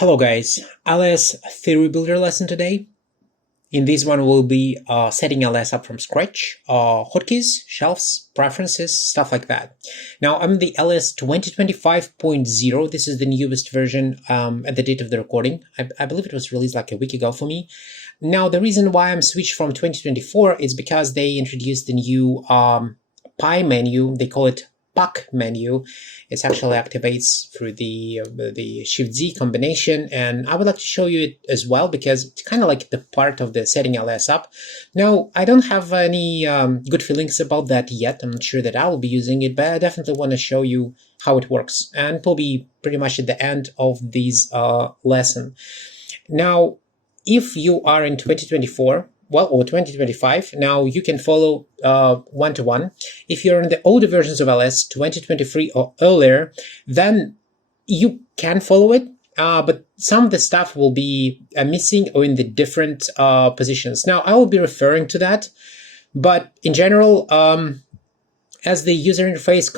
Hello guys, Alias theory builder lesson today. In this one we'll be setting Alias up from scratch, hotkeys, shelves, preferences, stuff like that. Now I'm in the Alias 2025.0. This is the newest version at the date of the recording. I believe it was released like a week ago for me. Now the reason why I'm switched from 2024 is because they introduced the new pie menu. They call it puck menu. It actually activates through the Shift-Z combination, and I would like to show you it as well because it's kind of like the part of the setting Alias up. Now, I don't have any good feelings about that yet. I'm not sure that I will be using it, but I definitely want to show you how it works, and it will be pretty much at the end of this lesson. Now, if you are in 2024, or 2025, now you can follow one-to-one. If you're in the older versions of Alias, 2023 or earlier, then you can follow it, but some of the stuff will be missing or in the different positions. Now, I will be referring to that, but in general, as the user interface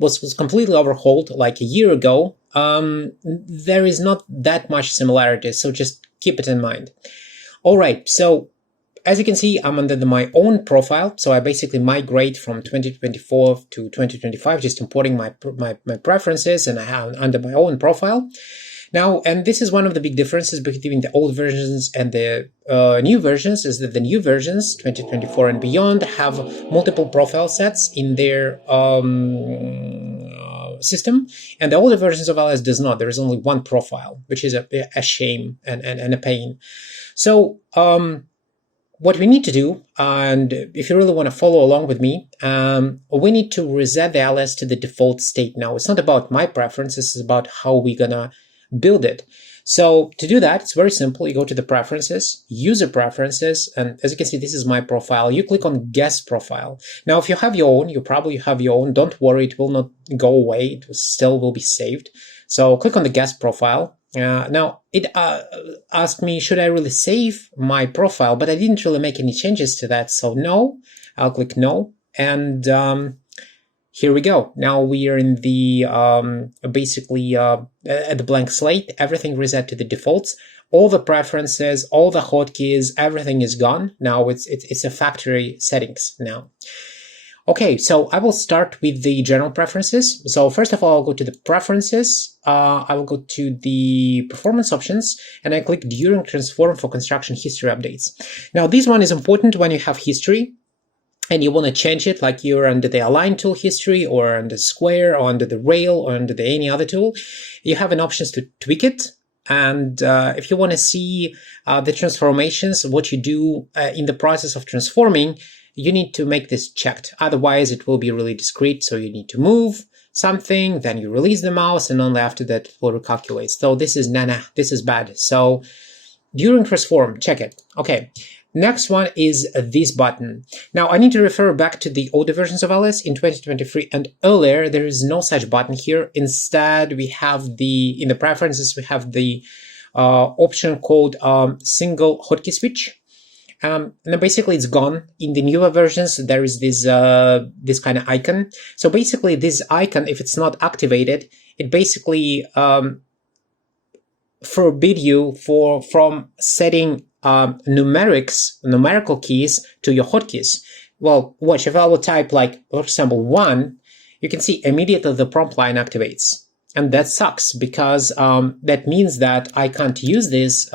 was completely overhauled like a year ago, there is not that much similarity, so just keep it in mind. All right, so as you can see, I'm under my own profile, so I basically migrate from 2024 to 2025, just importing my preferences, and I have under my own profile. Now, and this is one of the big differences between the old versions and the new versions, is that the new versions, 2024 and beyond, have multiple profile sets in their system, and the older versions of Alias does not. There is only one profile, which is a shame and a pain. So, what we need to do, and if you really want to follow along with me, we need to reset the Alias to the default state. Now, it's not about my preferences, it's about how we're gonna build it. So to do that, it's very simple. You go to the preferences, user preferences, and as you can see, this is my profile. You click on guest profile. Now, if you have your own, you probably have your own. Don't worry, it will not go away. It still will be saved. So click on the guest profile. Now, it asked me, should I really save my profile? But I didn't really make any changes to that. So no, I'll click no. And here we go. Now we are in the basically at the blank slate. Everything reset to the defaults. All the preferences, all the hotkeys, everything is gone. Now it's a factory settings now. Okay, so I will start with the general preferences. So first of all, I'll go to the preferences. I will go to the performance options, and I click during transform for construction history updates. Now, this one is important when you have history and you want to change it, like you're under the align tool history or under square or under the rail or under any other tool. You have an options to tweak it. And if you want to see the transformations, what you do in the process of transforming, you need to make this checked. Otherwise, it will be really discrete. So you need to move something, then you release the mouse, and only after that it will recalculate. So this is this is bad. So during transform, check it. Okay. Next one is this button. Now I need to refer back to the older versions of Alias in 2023 and earlier. There is no such button here. Instead, we have in the preferences, we have the option called single hotkey switch. And then basically it's gone. In the newer versions, there is this kind of icon. So basically this icon, if it's not activated, it basically forbid you from setting numerical keys to your hotkeys. Well, watch, if I will type like, for example, 1, you can see immediately the prompt line activates. And that sucks because that means that I can't use this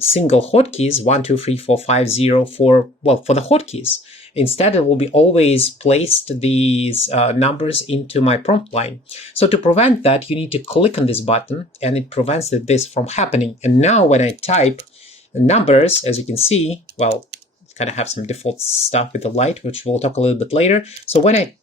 single hotkeys 1, 2, 3, 4, 5, 0 for the hotkeys. Instead, it will be always placed these numbers into my prompt line. So to prevent that, you need to click on this button, and it prevents this from happening. And now when I type numbers, as you can see, well, kind of have some default stuff with the light, which we'll talk a little bit later. So when I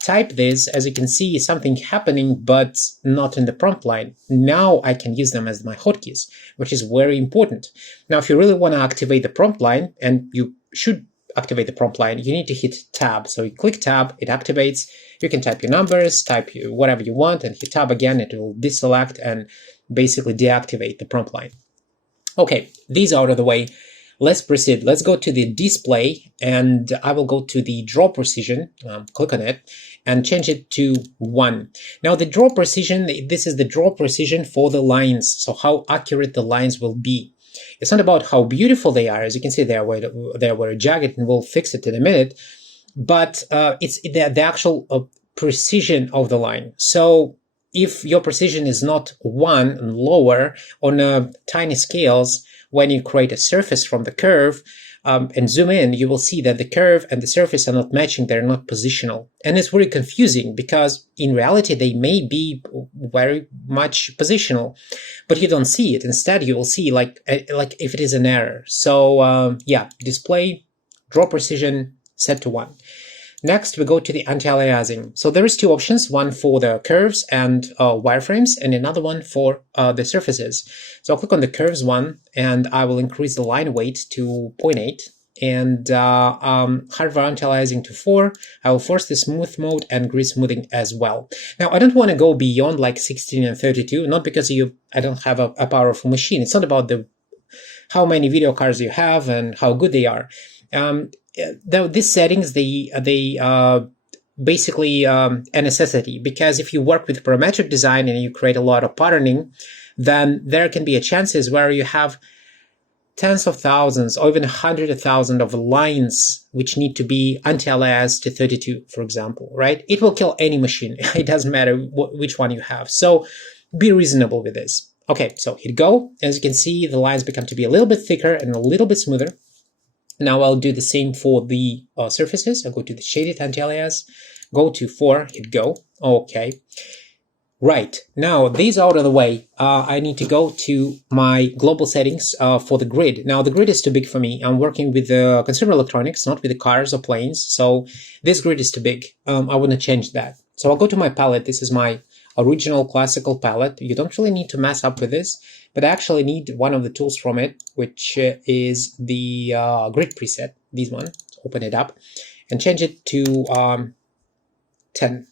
type this, as you can see, something happening, but not in the prompt line. Now I can use them as my hotkeys, which is very important. Now, if you really want to activate the prompt line, and you should activate the prompt line, you need to hit tab. So you click tab, it activates. You can type your numbers, type whatever you want, and hit tab again. It will deselect and basically deactivate the prompt line. Okay, these are out of the way. let's proceed. Let's go to the display, and I will go to the draw precision, click on it, and change it to 1. Now the draw precision, this is the draw precision for the lines, so how accurate the lines will be. It's not about how beautiful they are. As you can see, they're very jagged, and we'll fix it in a minute, but it's the actual precision of the line. So if your precision is not 1 and lower on tiny scales, when you create a surface from the curve and zoom in, you will see that the curve and the surface are not matching, they're not positional. And it's very confusing because in reality, they may be very much positional, but you don't see it. Instead, you will see like if it is an error. So yeah, display, draw precision, set to 1. Next, we go to the anti-aliasing. So there is 2 options, one for the curves and wireframes, and another one for the surfaces. So I'll click on the curves one, and I will increase the line weight to 0.8, and hardware anti-aliasing to 4. I will force the smooth mode and grid smoothing as well. Now, I don't want to go beyond like 16 and 32, not because I don't have a powerful machine. It's not about how many video cards you have and how good they are. These settings, they basically a necessity, because if you work with parametric design and you create a lot of patterning, then there can be chances where you have tens of thousands or even 100,000 of lines which need to be anti-aliased to 32, for example, right? It will kill any machine. It doesn't matter which one you have. So be reasonable with this. Okay, so hit go. As you can see, the lines become to be a little bit thicker and a little bit smoother. Now I'll do the same for the surfaces. I'll go to the shaded anti-alias, go to 4, hit go. Okay. Right. Now these out of the way, I need to go to my global settings for the grid. Now the grid is too big for me. I'm working with consumer electronics, not with the cars or planes. So this grid is too big. I want to change that. So I'll go to my palette. This is my original classical palette. You don't really need to mess up with this, but I actually need one of the tools from it, which is the grid preset, this one. Open it up and change it to 10.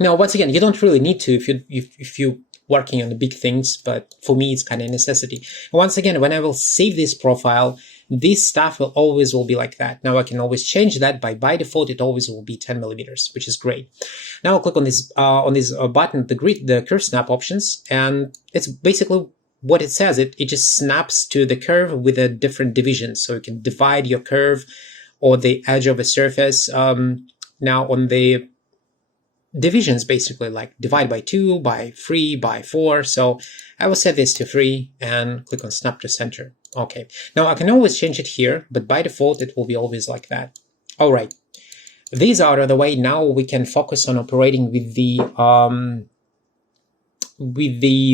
Now, once again, you don't really need to if you're working on the big things, but for me, it's kind of a necessity. Once again, when I will save this profile, this stuff will be like that. Now I can always change that. By default, it always will be 10 millimeters, which is great. Now I'll click on this button, the curve snap options, and it's basically what it says. It just snaps to the curve with a different division, so you can divide your curve or the edge of a surface. Now on the divisions, basically like divide by 2, by 3, by 4. So I will set this to 3 and click on snap to center. Okay. Now I can always change it here, but by default, it will be always like that. All right. These are out of the way. Now we can focus on operating with the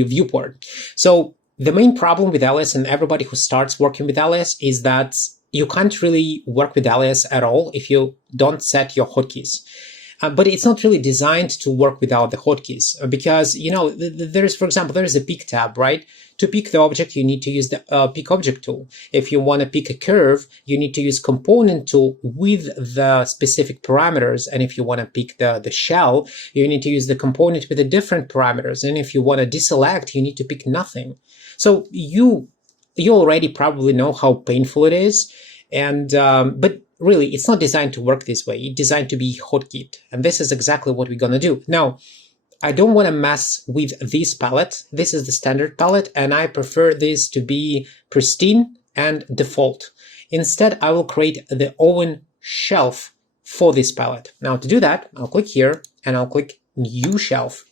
viewport. So the main problem with Alias, and everybody who starts working with Alias, is that you can't really work with Alias at all if you don't set your hotkeys. But it's not really designed to work without the hotkeys, because, you know, for example, there is a pick tab, right? To pick the object, you need to use the pick object tool. If you want to pick a curve, you need to use component tool with the specific parameters. And if you want to pick the shell, you need to use the component with the different parameters. And if you want to deselect, you need to pick nothing. So you already probably know how painful it is. And but really, it's not designed to work this way. It's designed to be hotkeyed. And this is exactly what we're going to do. Now, I don't want to mess with this palette. This is the standard palette, and I prefer this to be pristine and default. Instead, I will create the own shelf for this palette. Now, to do that, I'll click here, and I'll click New Shelf.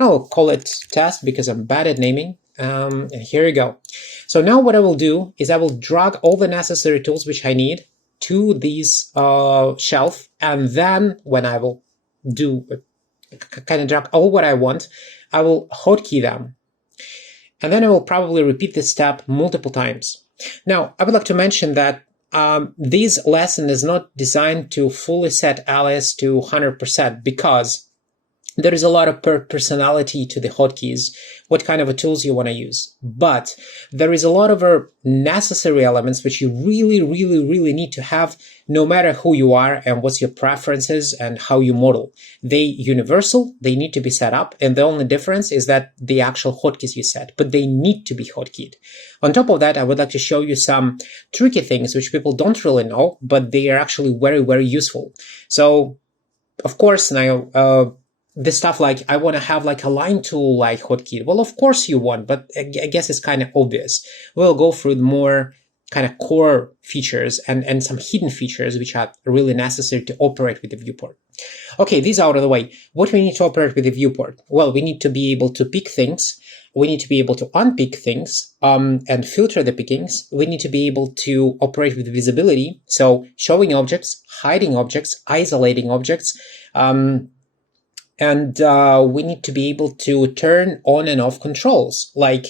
I'll call it Test because I'm bad at naming. And here we go. So now what I will do is I will drag all the necessary tools which I need to this shelf, and then when I will do kind of drag all what I want, I will hotkey them, and then I will probably repeat this step multiple times. Now, I would like to mention that this lesson is not designed to fully set Alias to 100%, because there is a lot of personality to the hotkeys, what kind of tools you want to use. But there is a lot of necessary elements which you really need to have, no matter who you are and what's your preferences and how you model. They universal, they need to be set up, and the only difference is that the actual hotkeys you set, but they need to be hotkeyed. On top of that, I would like to show you some tricky things which people don't really know, but they are actually very useful. So, of course, now, this stuff like, I want to have like a line tool like hotkey. Well, of course you want, but I guess it's kind of obvious. We'll go through more kind of core features and some hidden features which are really necessary to operate with the viewport. Okay, these are out of the way. What we need to operate with the viewport? Well, we need to be able to pick things. We need to be able to unpick things and filter the pickings. We need to be able to operate with visibility. So showing objects, hiding objects, isolating objects, and we need to be able to turn on and off controls. Like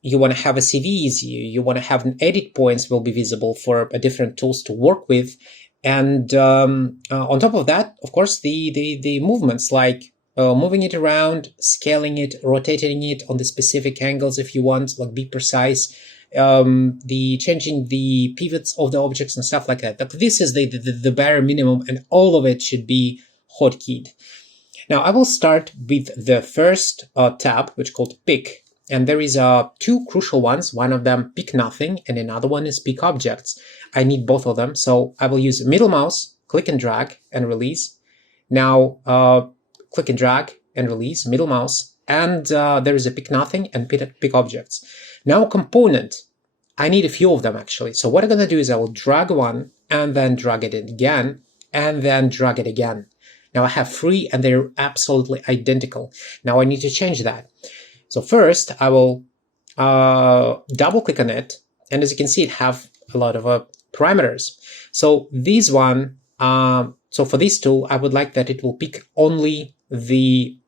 you want to have a CVs, you want to have an edit points will be visible for different tools to work with. And on top of that, of course, the movements like moving it around, scaling it, rotating it on the specific angles if you want, like be precise, the changing the pivots of the objects and stuff like that. But this is the bare minimum, and all of it should be hotkeyed. Now, I will start with the first tab, which is called Pick. And there is two crucial ones. One of them, Pick Nothing, and another one is Pick Objects. I need both of them. So I will use middle mouse, click and drag, and release. Now, click and drag and release, middle mouse. And there is a Pick Nothing and Pick Objects. Now, component. I need a few of them, actually. So what I'm going to do is I will drag one, and then drag it again, and then drag it again. Now I have three and they're absolutely identical. Now I need to change that. So first I will double click on it. And as you can see, it have a lot of parameters. So this one, so for this tool, I would like that it will pick only the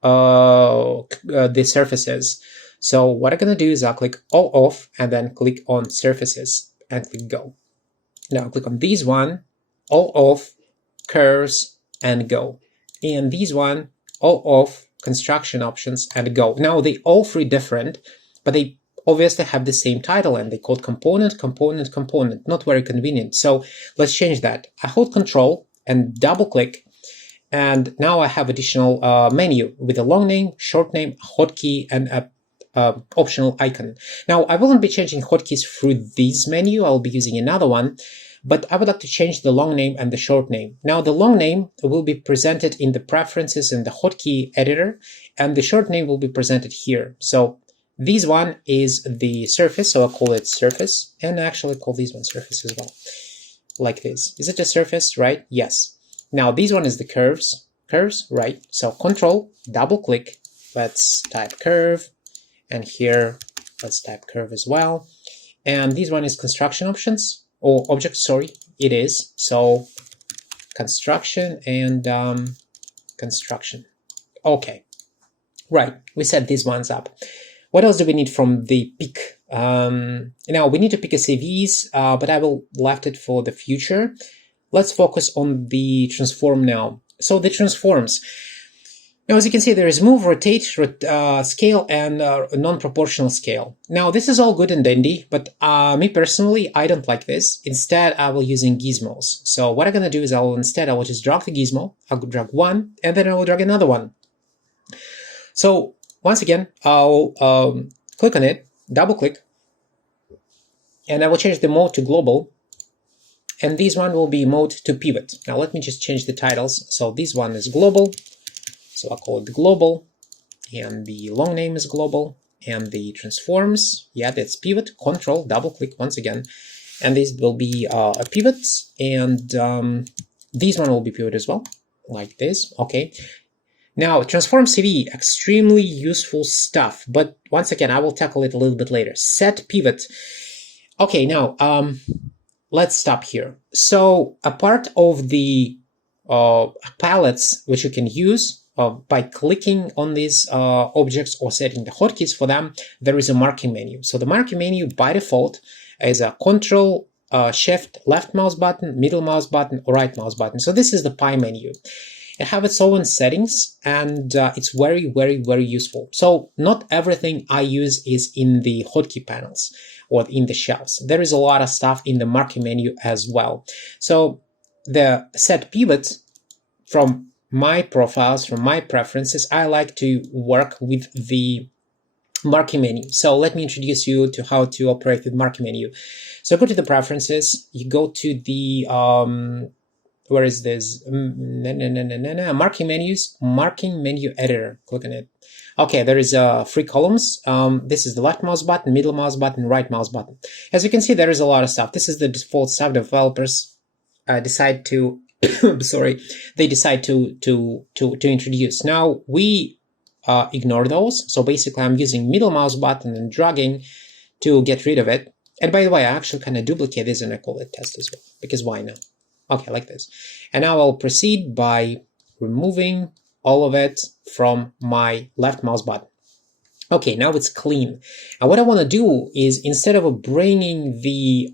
surfaces. So what I'm going to do is I'll click all off and then click on surfaces and click go. Now click on this one, all off, curves, and go. And these one, all off, construction options, and go. Now they all three different, but they obviously have the same title, and they called component. Not very convenient. So let's change that. I hold Control and double click, and now I have additional menu with a long name, short name, hotkey, and a optional icon. Now I won't be changing hotkeys through this menu. I'll be using another one. But I would like to change the long name and the short name. Now the long name will be presented in the preferences in the hotkey editor, and the short name will be presented here. So this one is the surface, so I'll call it surface, and I actually call this one surface as well, like this. Is it a surface, right? Yes. Now this one is the curves, right? So Control, double click, let's type curve, and here let's type curve as well. And this one is construction options. Or objects, sorry, it is. So construction and construction. Okay, right, we set these ones up. What else do we need from the pick? Now we need to pick a CVs, but I will left it for the future. Let's focus on the transform now. So the transforms. Now, as you can see, there is move, rotate, scale, and non-proportional scale. Now, this is all good and dandy, but me personally, I don't like this. Instead, I will using gizmos. So what I'm going to do is I will just drag the gizmo. I'll drag one, and then I will drag another one. So once again, I'll click on it, double click, and I will change the mode to global. And this one will be mode to pivot. Now, let me just change the titles. So this one is global. So I'll call it global, and the long name is global, and the transforms, yeah, that's pivot, Control, double click once again, and this will be a pivot, and this one will be pivot as well, like this, okay. Now, transform CV, extremely useful stuff, but once again, I will tackle it a little bit later. Set pivot. Okay, now, let's stop here. So a part of the palettes which you can use by clicking on these objects or setting the hotkeys for them, there is a marking menu. So the marking menu by default is a Control, Shift, left mouse button, middle mouse button, or right mouse button. So this is the pie menu. It has its own settings, and it's very, very, very useful. So not everything I use is in the hotkey panels or in the shelves. There is a lot of stuff in the marquee menu as well. So the set pivot, from my profiles, from my preferences, I like to work with the marquee menu. So let me introduce you to how to operate with marquee menu. So go to the preferences, you go to the where is this? Marking menus, marking menu editor. Click on it. Okay, there is 3 columns. This is the left mouse button, middle mouse button, right mouse button. As you can see, there is a lot of stuff. This is the default stuff developers decide to sorry, they decide to introduce. Now we ignore those. So basically, I'm using middle mouse button and dragging to get rid of it. And by the way, I actually kind of duplicate this and I call it test as well, because why not? Okay, like this. And now I'll proceed by removing all of it from my left mouse button. Okay, now it's clean. And what I want to do is, instead of bringing the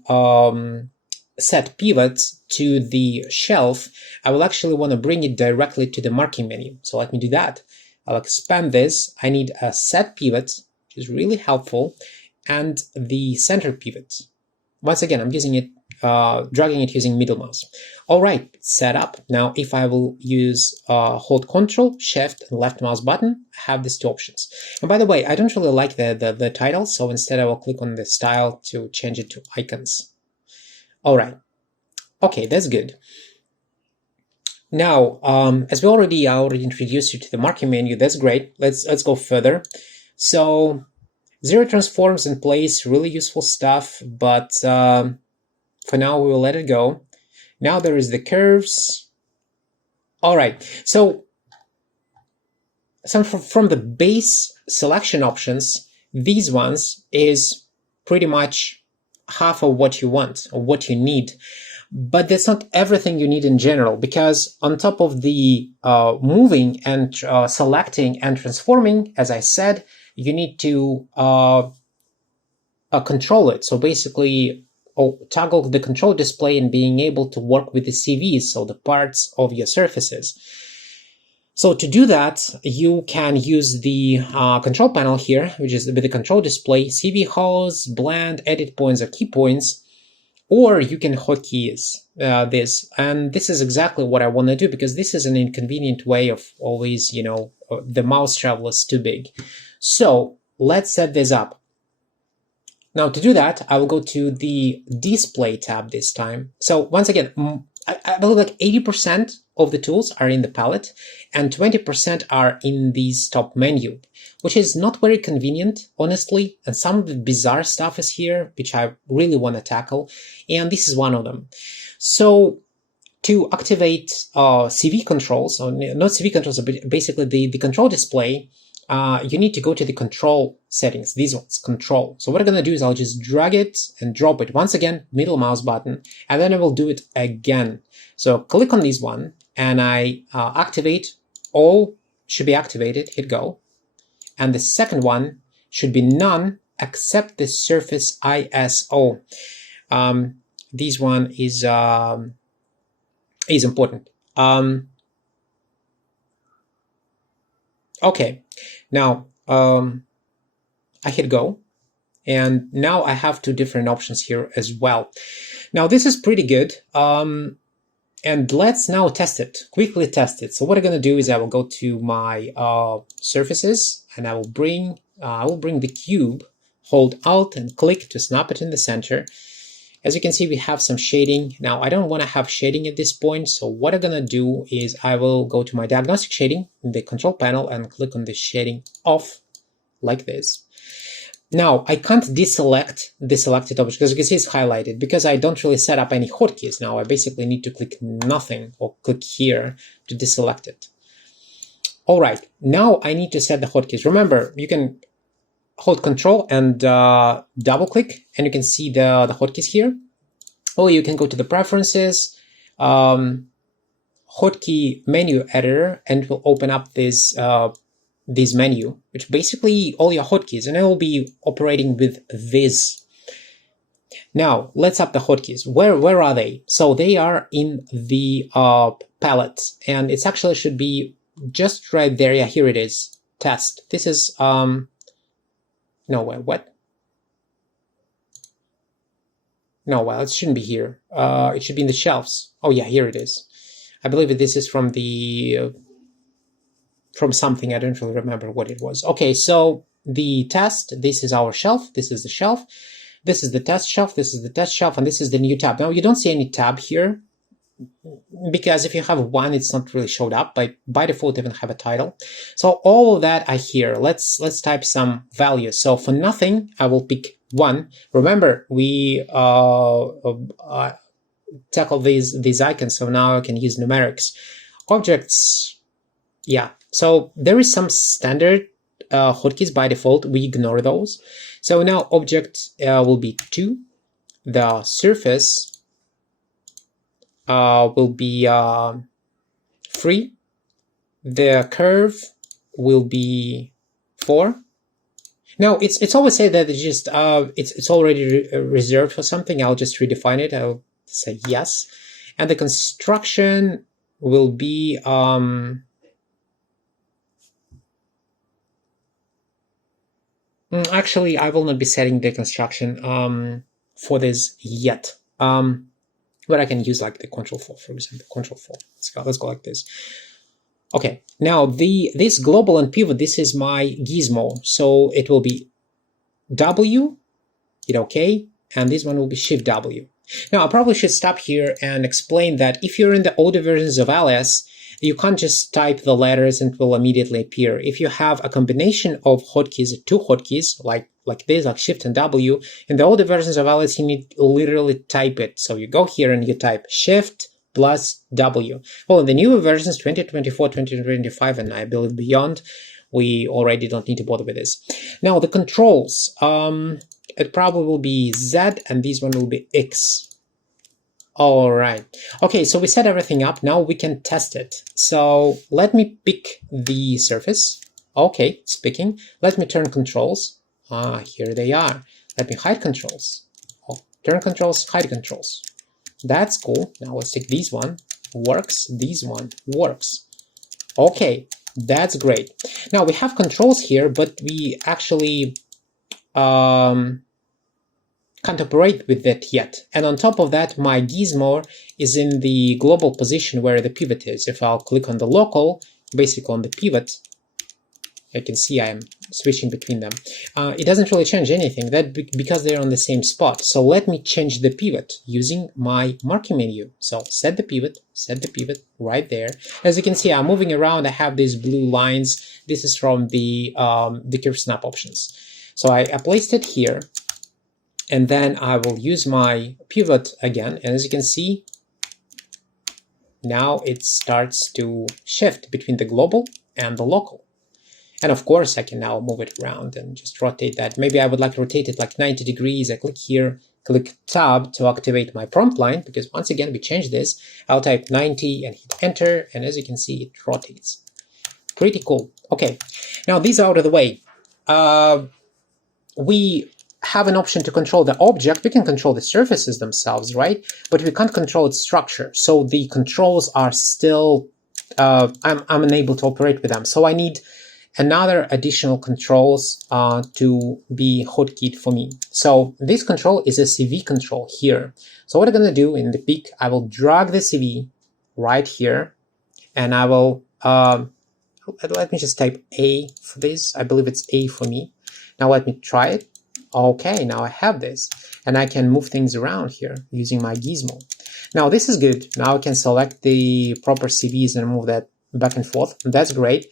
set pivot to the shelf, I will actually want to bring it directly to the marking menu. So let me do that. I'll expand this. I need a set pivot, which is really helpful, and the center pivot. Once again, I'm using it, dragging it using middle mouse. All right, set up. Now, if I will use hold Control, Shift, and left mouse button, I have these 2 options. And by the way, I don't really like the title, so instead I will click on the style to change it to icons. All right. Okay, that's good. Now, as I already introduced you to the marking menu, that's great. Let's go further. So, 0 transforms in place, really useful stuff, but for now we will let it go. Now there is the curves. All right, so from the base selection options, these ones is pretty much half of what you want or what you need. But that's not everything you need in general, because on top of the moving and selecting and transforming, as I said, you need to control it. So basically, toggle the control display and being able to work with the CVs, so the parts of your surfaces. So to do that, you can use the control panel here, which is with the control display, CV hollows, blend, edit points, or key points, or you can hotkeys this. And this is exactly what I want to do, because this is an inconvenient way of always, the mouse travel is too big. So let's set this up. Now to do that, I will go to the display tab this time. So once again, I believe like 80% of the tools are in the palette and 20% are in this top menu, which is not very convenient, honestly. And some of the bizarre stuff is here, which I really want to tackle. And this is one of them. So to activate CV controls, or not CV controls, but basically the control display, you need to go to the control settings, these ones, control. So what I'm going to do is I'll just drag it and drop it. Once again, middle mouse button, and then I will do it again. So click on this one and I activate, all should be activated, hit go. And the second one should be none except the surface ISO. This one is important. Okay, now I hit go, and now I have 2 different options here as well. Now this is pretty good, and let's now test it, quickly test it. So what I'm going to do is I will go to my surfaces, and I will bring the cube, hold Alt and click to snap it in the center. As you can see, we have some shading. Now, I don't want to have shading at this point, so what I'm going to do is I will go to my diagnostic shading in the control panel and click on the shading off, like this. Now, I can't deselect the selected object, because you can see it's highlighted, because I don't really set up any hotkeys. Now, I basically need to click nothing or click here to deselect it. All right, now I need to set the hotkeys. Remember, you can hold Control and double click, and you can see the hotkeys here. Or you can go to the preferences, hotkey menu editor, and it will open up this menu, which basically all your hotkeys, and it will be operating with this. Now let's up the hotkeys. Where are they? So they are in the palette, and it's actually should be just right there. Yeah, here it is. Test. This is no way. What? No, well, it shouldn't be here. It should be in the shelves. Oh yeah, here it is. I believe that this is from the from something. I don't really remember what it was. Okay, so the test. This is our shelf. This is the shelf. This is the test shelf. This is the test shelf, and this is the new tab. Now you don't see any tab here, because if you have one, it's not really showed up. By default, even have a title. So all of that are here. Let's type some values. So for nothing, I will pick 1. Remember, we tackle these icons, so now I can use numerics. Objects, yeah. So there is some standard hotkeys by default. We ignore those. So now object will be 2. The surface will be 3. The curve will be 4. Now it's always said that it's just it's already reserved for something. I'll just redefine it. I'll say yes, and the construction will be actually I will not be setting the construction for this yet. But I can use like the Control 4, for example. Control 4. Let's go like this. Okay. Now this global and pivot, this is my gizmo. So it will be W, hit OK, and this one will be Shift W. Now I probably should stop here and explain that if you're in the older versions of Alias, you can't just type the letters and it will immediately appear. If you have a combination of hotkeys, 2 hotkeys, like this, like Shift and W, in the older versions of Alias, you need to literally type it. So you go here and you type Shift plus W. Well, in the newer versions, 2024, 2025, and I believe beyond, we already don't need to bother with this. Now the controls, it probably will be Z and this one will be X. All right. Okay, so we set everything up. Now we can test it. So let me pick the surface. Okay, it's picking. Let me turn controls. Here they are. Let me hide controls. Oh, turn controls, hide controls. That's cool. Now let's take this one. Works. This one works. Okay, that's great. Now we have controls here, but we actually can't operate with that yet. And on top of that, my gizmo is in the global position where the pivot is. If I'll click on the local, basically on the pivot, you can see I'm switching between them. It doesn't really change anything, because they're on the same spot. So let me change the pivot using my marquee menu. So set the pivot right there. As you can see, I'm moving around. I have these blue lines. This is from the curve snap options. So I placed it here. And then I will use my pivot again. And as you can see, now it starts to shift between the global and the local. And of course, I can now move it around and just rotate that. Maybe I would like to rotate it like 90 degrees. I click here, click Tab to activate my prompt line, because once again, we changed this. I'll type 90 and hit Enter. And as you can see, it rotates. Pretty cool. Okay, now these are out of the way. We have an option to control the object. We can control the surfaces themselves, right? But we can't control its structure. So the controls are still, I'm unable to operate with them. So I need another additional controls to be hotkeyed for me. So this control is a CV control here. So what I'm going to do in the pick, I will drag the CV right here, and I will, let me just type A for this. I believe it's A for me. Now let me try it. Okay, now I have this, and I can move things around here using my gizmo. Now this is good. Now I can select the proper CVs and move that back and forth. That's great.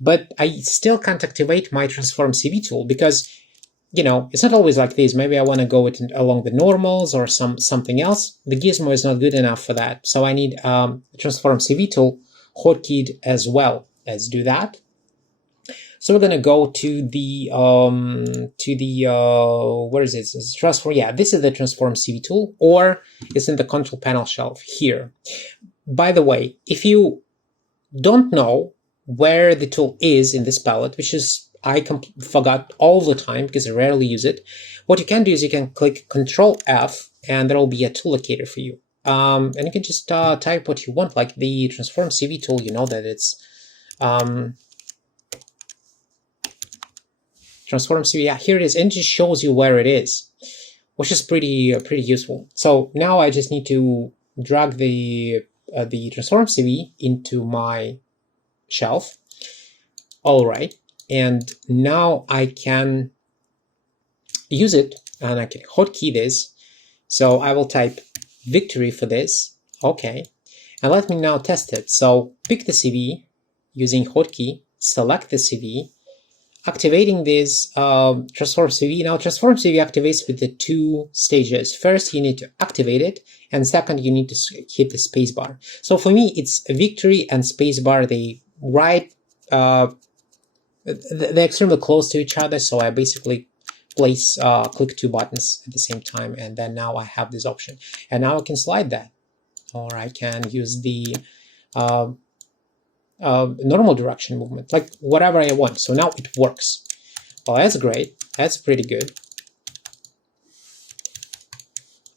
But I still can't activate my transform CV tool because, you know, it's not always like this. Maybe I want to go along the normals or something else. The gizmo is not good enough for that. So I need transform CV tool hotkeyed as well. Let's do that. So we're going to go to the, where is it? It's transform. Yeah, this is the transform CV tool, or it's in the control panel shelf here. By the way, if you don't know where the tool is in this palette, which is, I forgot all the time because I rarely use it, what you can do is you can click Control F and there will be a tool locator for you. And you can just type what you want, like the transform CV tool. You know that it's transform CV. Yeah, here it is, and it just shows you where it is, which is pretty useful. So now I just need to drag the transform CV into my shelf. All right, and now I can use it, and I can hotkey this. So I will type victory for this. Okay, and let me now test it. So pick the CV using hotkey, select the CV, activating this transform CV. Now transform CV activates with the two stages. First, you need to activate it, and second, you need to hit the spacebar. So for me, it's victory and spacebar. They they're extremely close to each other. So I basically click two buttons at the same time, and then now I have this option. And now I can slide that, or I can use the normal direction movement, like whatever I want. So now it works. Well, that's great. That's pretty good.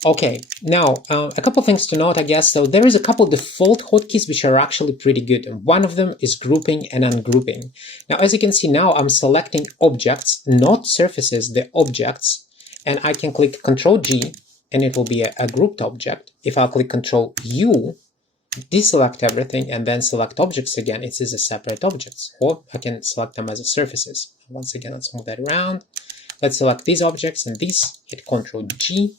Okay, now a couple things to note, I guess. So there is a couple default hotkeys which are actually pretty good, and one of them is grouping and ungrouping. Now, as you can see, now I'm selecting objects, not surfaces, the objects, and I can click Ctrl G, and it will be a grouped object. If I click Ctrl U, deselect everything, and then select objects again, it is a separate objects, or I can select them as a surfaces. Once again, let's move that around. Let's select these objects and these, hit Ctrl G.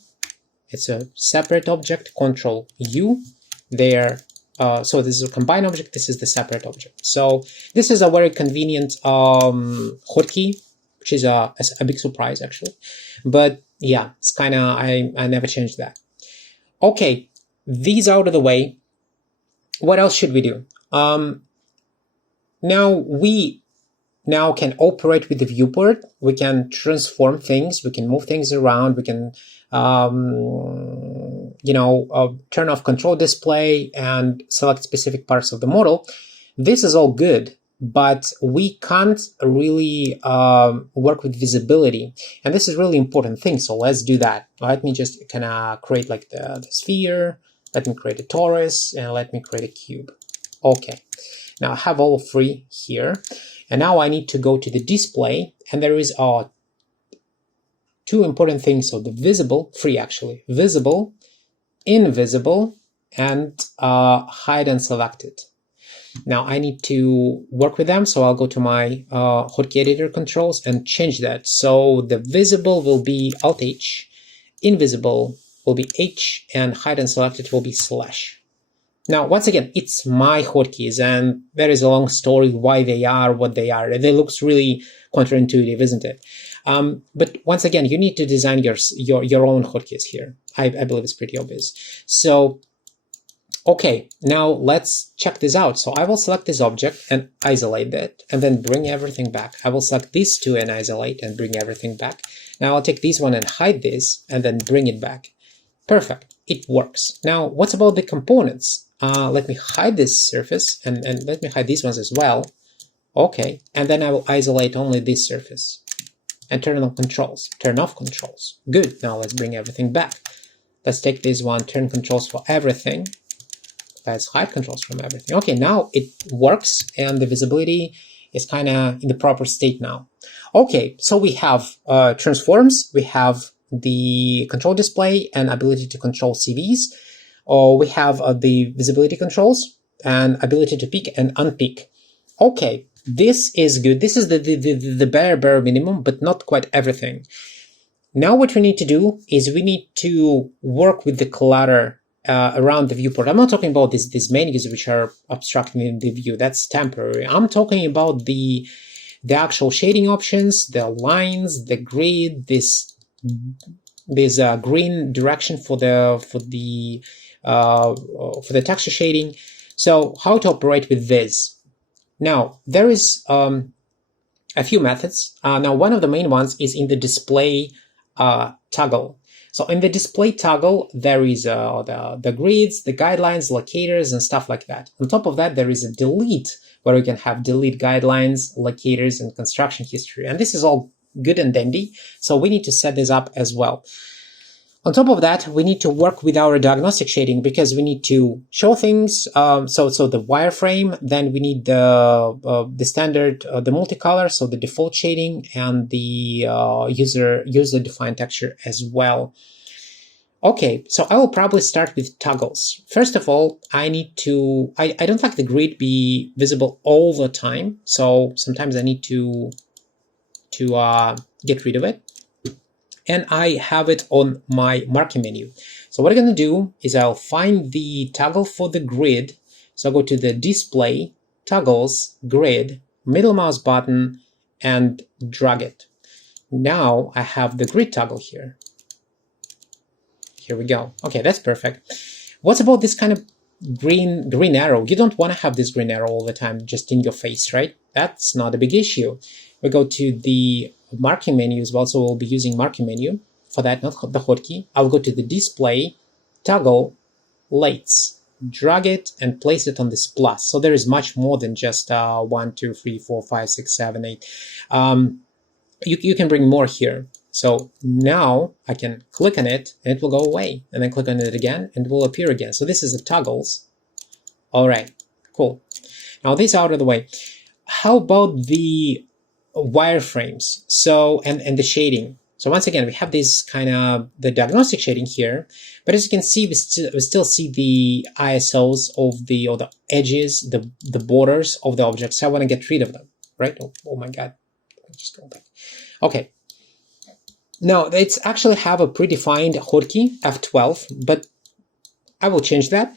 It's a separate object, Ctrl U. There, so this is a combined object, this is the separate object. So this is a very convenient hotkey, which is a big surprise actually. But yeah, it's kind of, I never changed that. Okay, these out of the way. What else should we do? Now we can operate with the viewport. We can transform things. We can move things around. We can, turn off control display and select specific parts of the model. This is all good, but we can't really work with visibility. And this is really important thing. So let's do that. Let me just kind of create like the sphere. Let me create a torus, and let me create a cube. Okay, now I have all three here, and now I need to go to the display, and there is two important things. So the visible, three actually, visible, invisible, and hide and selected. Now I need to work with them, so I'll go to my hotkey editor controls and change that. So the visible will be Alt-H, invisible will be H, and hide and selected will be slash. Now, once again, it's my hotkeys, and there is a long story why they are what they are. They looks really counterintuitive, isn't it? But once again, you need to design your own hotkeys here. I believe it's pretty obvious. So, okay, now let's check this out. So I will select this object and isolate that, and then bring everything back. I will select these two and isolate and bring everything back. Now I'll take this one and hide this, and then bring it back. Perfect, it works. Now, what's about the components? Let me hide this surface, and let me hide these ones as well. Okay, and then I will isolate only this surface. And turn on controls, turn off controls. Good, now let's bring everything back. Let's take this one, turn controls for everything. Let's hide controls from everything. Okay, now it works, and the visibility is kind of in the proper state now. Okay, so we have transforms, we have the control display and ability to control CVs, or we have the visibility controls and ability to pick and unpick. Okay, this is good. This is the bare minimum, but not quite everything. Now what we need to do is we need to work with the clutter around the viewport. I'm not talking about these menus which are obstructing the view. That's temporary. I'm talking about the actual shading options, the lines, the grid, this green direction for the texture shading. So how to operate with this? Now there is a few methods. Now one of the main ones is in the display toggle. So in the display toggle, there is the grids, the guidelines, locators, and stuff like that. On top of that, there is a delete, where you can have delete guidelines, locators, and construction history. And this is all good and dandy, so we need to set this up as well. On top of that, we need to work with our diagnostic shading because we need to show things. So the wireframe, then we need the standard, the multicolor, so the default shading, and the user-defined texture as well. Okay, so I will probably start with toggles. First of all, I need to, I don't like the grid be visible all the time. So sometimes I need to get rid of it. And I have it on my marquee menu. So what I'm going to do is I'll find the toggle for the grid. So I'll go to the display, toggles, grid, middle mouse button, and drag it. Now I have the grid toggle here. Here we go. Okay, that's perfect. What's about this kind of green arrow? You don't want to have this green arrow all the time just in your face, right? That's not a big issue. We go to the marquee menu as well, so we'll be using marquee menu for that, not the hotkey. I'll go to the display, toggle, lights, drag it and place it on this plus. So there is much more than just 1, 2, 3, 4, 5, 6, 7, 8. You can bring more here. So now I can click on it and it will go away, and then click on it again and it will appear again. So this is the toggles. All right, cool. Now this out of the way. How about the wireframes? So and the shading. So once again, we have this kind of the diagnostic shading here, but as you can see, we still see the ISOs of the edges, the borders of the objects. So I want to get rid of them, right? Oh my God, just go back. Okay. Now it's actually have a predefined hotkey F12, but I will change that.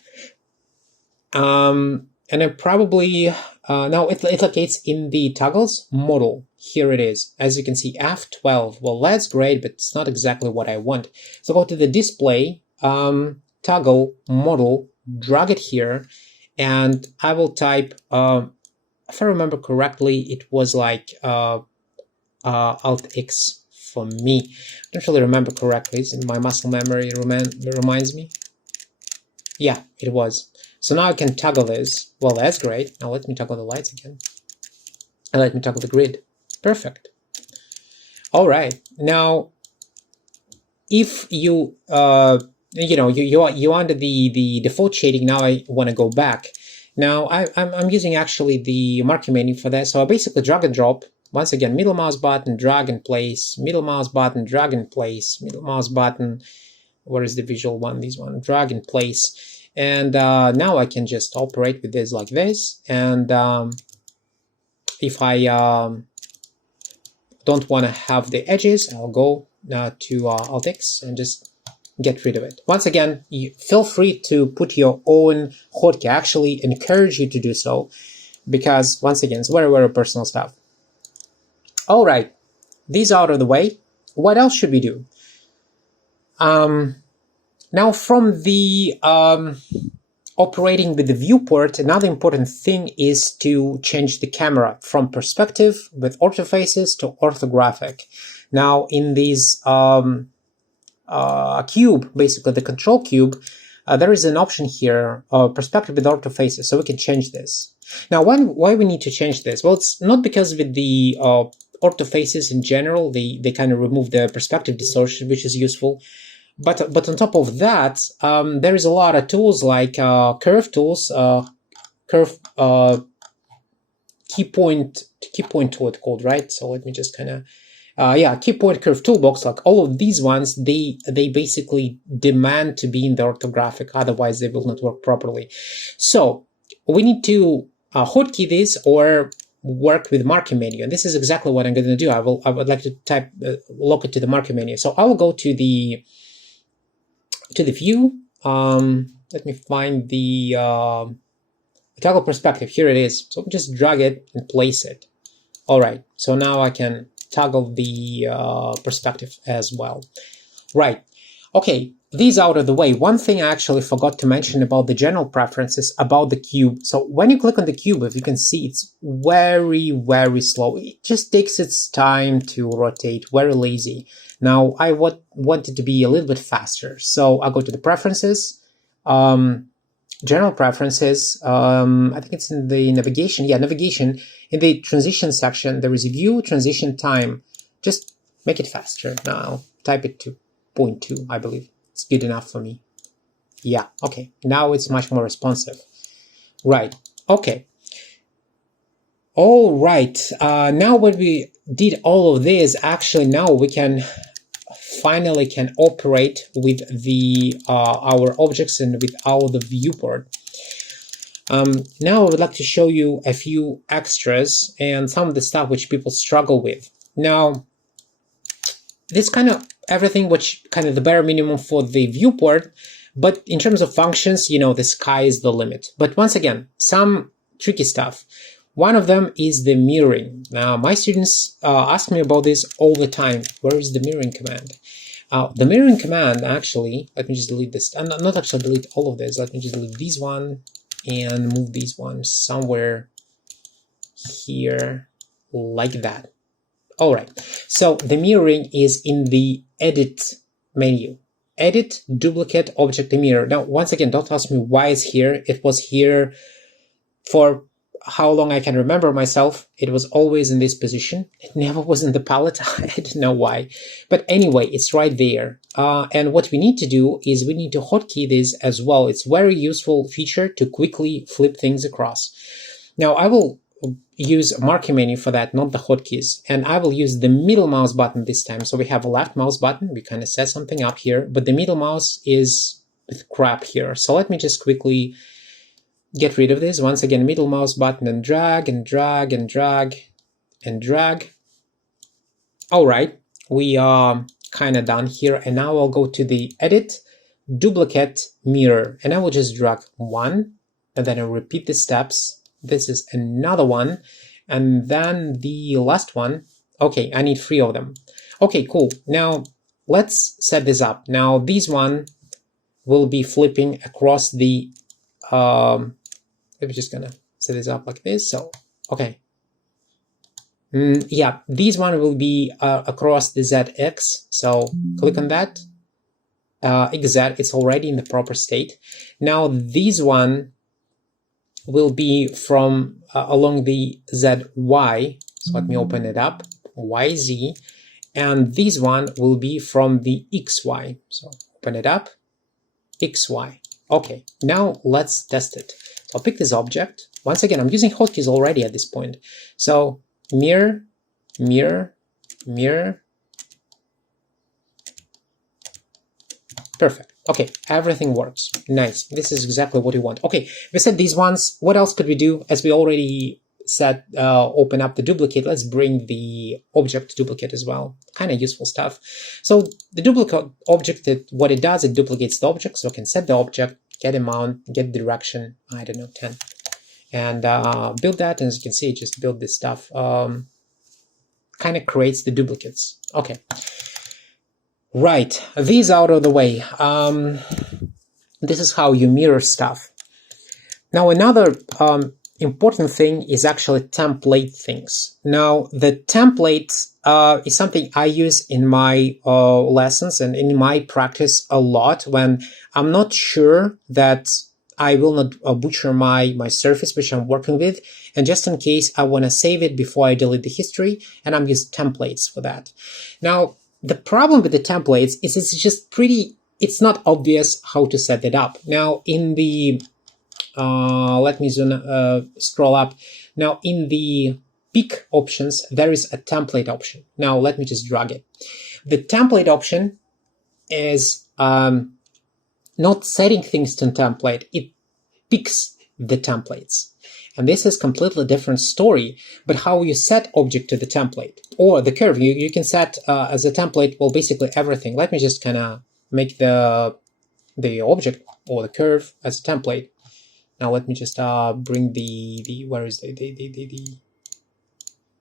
And I probably now it locates in the toggles model. Here it is. As you can see, F12. Well, that's great, but it's not exactly what I want. So go to the display, toggle model, drag it here, and I will type. If I remember correctly, it was like Alt X. For me, I don't really remember correctly. It's in my muscle memory reminds me. Yeah, it was. So now I can toggle this. Well, that's great. Now let me toggle the lights again. And let me toggle the grid. Perfect. All right. Now, if you you under the default shading, now I want to go back. Now I'm using actually the marquee menu for that. So I basically drag and drop. Once again, middle mouse button, drag and place, middle mouse button, drag and place, middle mouse button. Where is the visual one? This one, drag and place. And now I can just operate with this like this. And if I don't want to have the edges, I'll go to Alt X and just get rid of it. Once again, you feel free to put your own hotkey. I actually encourage you to do so because, once again, it's very, very personal stuff. All right, these out of the way. What else should we do? Now from the operating with the viewport, another important thing is to change the camera from perspective with orthofaces to orthographic. Now in this cube, basically the control cube, there is an option here, perspective with orthofaces, so we can change this. Now why we need to change this? Well, it's not because with the orthofaces in general, they kind of remove the perspective distortion, which is useful. But on top of that, there is a lot of tools like curve tools, key point tool it's called, right? So let me just kind of key point curve toolbox. Like all of these ones, they basically demand to be in the orthographic, otherwise they will not work properly. So we need to hotkey this or work with marquee menu, and this is exactly what I'm going to do. I would like to type look it to the marquee menu. So I will go to the view. Let me find the toggle perspective. Here it is. So just drag it and place it. All right. So now I can toggle the perspective as well. Right. Okay. These out of the way. One thing I actually forgot to mention about the general preferences about the cube. So when you click on the cube, if you can see, it's very, very slow. It just takes its time to rotate, very lazy. Now I want it to be a little bit faster. So I go to the preferences, general preferences. I think it's in the navigation. Yeah, navigation. In the transition section, there is a view transition time. Just make it faster. Now I'll type it to 0.2, I believe. It's good enough for me. Yeah, okay. Now it's much more responsive. Right, okay. All right, now when we did all of this, actually now we can finally can operate with the our objects and with the viewport. Now I would like to show you a few extras and some of the stuff which people struggle with. Now, this kind of everything which kind of the bare minimum for the viewport, but in terms of functions, you know, the sky is the limit. But once again, some tricky stuff. One of them is the mirroring. Now, my students ask me about this all the time. Where is the mirroring command? The mirroring command, actually, let me just delete this. And not actually delete all of this. Let me just delete this one and move these ones somewhere here like that. All right. So the mirroring is in the edit menu. Edit, duplicate, object, and mirror. Now, once again, don't ask me why it's here. It was here for how long I can remember myself. It was always in this position. It never was in the palette. I don't know why. But anyway, it's right there. And what we need to do is we need to hotkey this as well. It's a very useful feature to quickly flip things across. Now, I will use a marquee menu for that, not the hotkeys. And I will use the middle mouse button this time. So we have a left mouse button. We kind of set something up here, but the middle mouse is with crap here. So let me just quickly get rid of this. Once again, middle mouse button and drag and drag and drag and drag. All right, we are kind of done here. And now I'll go to the edit, duplicate, mirror, and I will just drag one, and then I'll repeat the steps. This is another one, and then the last one. Okay, I need 3 of them. Okay, cool. Now let's set this up. Now this one will be flipping across the we're just gonna set this up like this. So okay, yeah, this one will be across the ZX. So click on that. XZ, it's already in the proper state. Now this one will be from along the ZY. So let me open it up, YZ, and this one will be from the XY. So open it up, XY. Okay, now let's test it. So I'll pick this object. Once again, I'm using hotkeys already at this point. So mirror, mirror, mirror. Perfect. Okay, everything works. Nice. This is exactly what we want. Okay, we said these ones. What else could we do? As we already said, open up the duplicate. Let's bring the object duplicate as well. Kind of useful stuff. So the duplicate object, what it does, it duplicates the object. So I can set the object, get amount, get direction, I don't know, 10. And build that. And as you can see, just build this stuff. Kind of creates the duplicates. Okay. Right, these out of the way. This is how you mirror stuff. Now, another important thing is actually template things. Now, the template is something I use in my lessons and in my practice a lot when I'm not sure that I will not butcher my surface which I'm working with, and just in case I want to save it before I delete the history, and I'm using templates for that. Now, the problem with the templates is it's just it's not obvious how to set it up. Now in the, let me scroll up. Now in the pick options, there is a template option. Now let me just drag it. The template option is not setting things to template, it picks the templates. And this is completely different story, but how you set object to the template or the curve, you can set as a template, well, basically everything. Let me just kind of make the object or the curve as a template. Now let me just bring where is the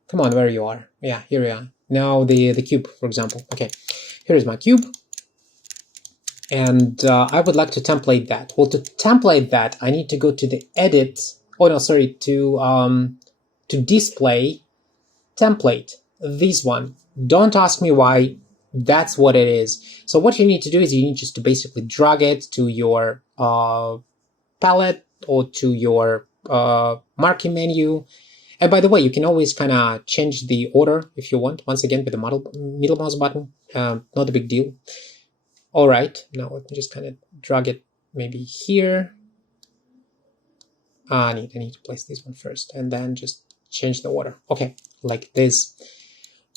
come on, where you are. Yeah, here we are. Now the cube, for example. Okay, here is my cube. And I would like to template that. Well, to template that, I need to go to the edit. Oh no, sorry, to display template, this one. Don't ask me why, that's what it is. So what you need to do is you need just to basically drag it to your palette or to your marquee menu. And by the way, you can always kind of change the order if you want, once again with the middle mouse button, not a big deal. All right, now let me just kind of drag it maybe here. I need to place this one first and then just change the order. Okay, like this.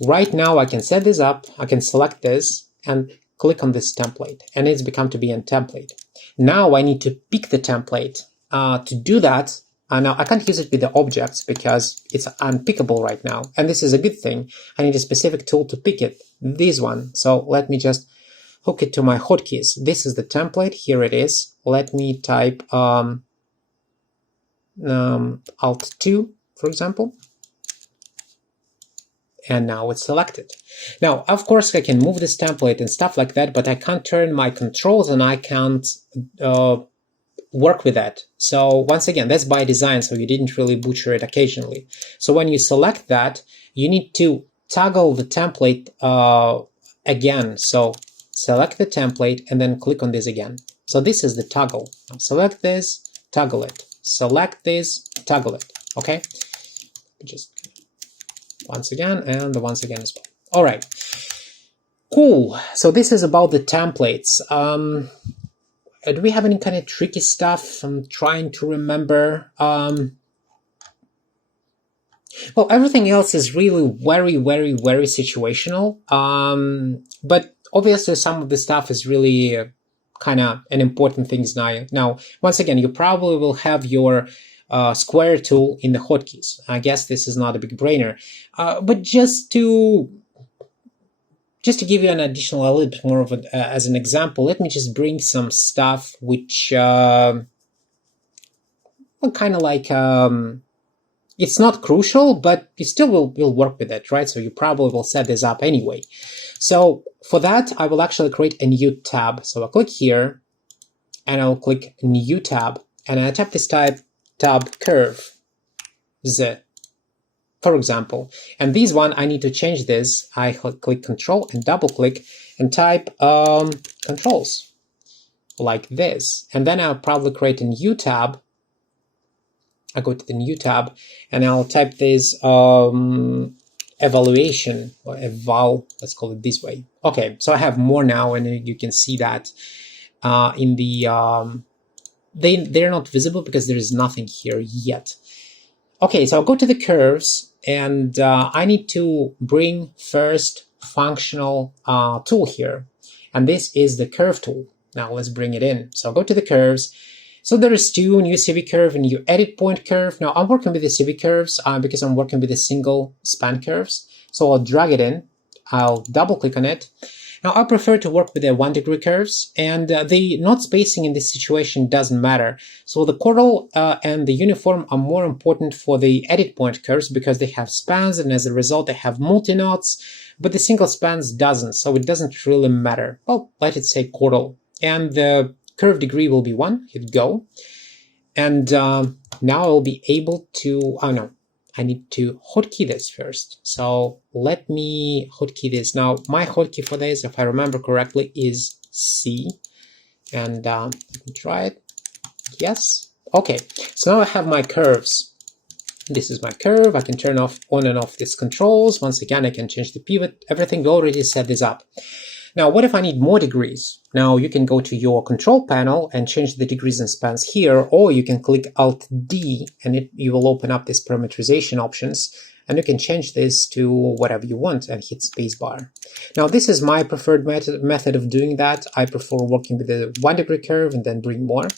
Right now I can set this up, I can select this and click on this template, and it's become to be a template. Now I need to pick the template. To do that, now I can't use it with the objects because it's unpickable right now, and this is a good thing. I need a specific tool to pick it, this one. So let me just hook it to my hotkeys. This is the template, here it is. Let me type Alt 2, for example. And now it's selected. Now, of course, I can move this template and stuff like that, but I can't turn my controls and I can't work with that. So once again, that's by design, so you didn't really butcher it occasionally. So when you select that, you need to toggle the template again. So select the template and then click on this again. So this is the toggle. Now select this, toggle it. Select this, toggle it. Okay? Just once again and once again as well. All right, cool. So this is about the templates. Do we have any kind of tricky stuff? I'm trying to remember. Well, everything else is really very, very, very situational. But obviously some of the stuff is really kind of an important things now. Now, once again, you probably will have your square tool in the hotkeys. I guess this is not a big brainer, but just to give you an additional, a little bit more of as an example, let me just bring some stuff which well, kind of like it's not crucial, but you still will work with it, right? So you probably will set this up anyway. So for that, I will actually create a new tab. So I'll click here, and I'll click New Tab, and I tap this tab curve, for example. And this one, I need to change this. I click Control and double click and type controls like this. And then I'll probably create a new tab. I go to the new tab and I'll type this evaluation or eval, let's call it this way. Okay, so I have more now, and you can see that in the they're not visible because there is nothing here yet. Okay, so I'll go to the curves, and I need to bring first functional tool here, and this is the curve tool. Now let's bring it in. So I'll go to the curves. So there is two, new CV curve and new edit point curve. Now I'm working with the CV curves because I'm working with the single span curves. So I'll drag it in. I'll double click on it. Now, I prefer to work with the 1 degree curves, and the node spacing in this situation doesn't matter. So the chordal and the uniform are more important for the edit point curves because they have spans, and as a result, they have multi-nodes, but the single spans doesn't, so it doesn't really matter. Well, let it say chordal, and the curve degree will be 1, hit go, and now I'll be able to, oh no, I need to hotkey this first. So let me hotkey this. Now, my hotkey for this, if I remember correctly, is C. And let me try it. Yes. Okay. So now I have my curves. This is my curve. I can turn off on and off these controls. Once again, I can change the pivot. Everything, we already set this up. Now, what if I need more degrees? Now, you can go to your control panel and change the degrees and spans here, or you can click Alt-D and you will open up this parameterization options, and you can change this to whatever you want and hit spacebar. Now, this is my preferred method of doing that. I prefer working with the 1 degree curve and then bring more.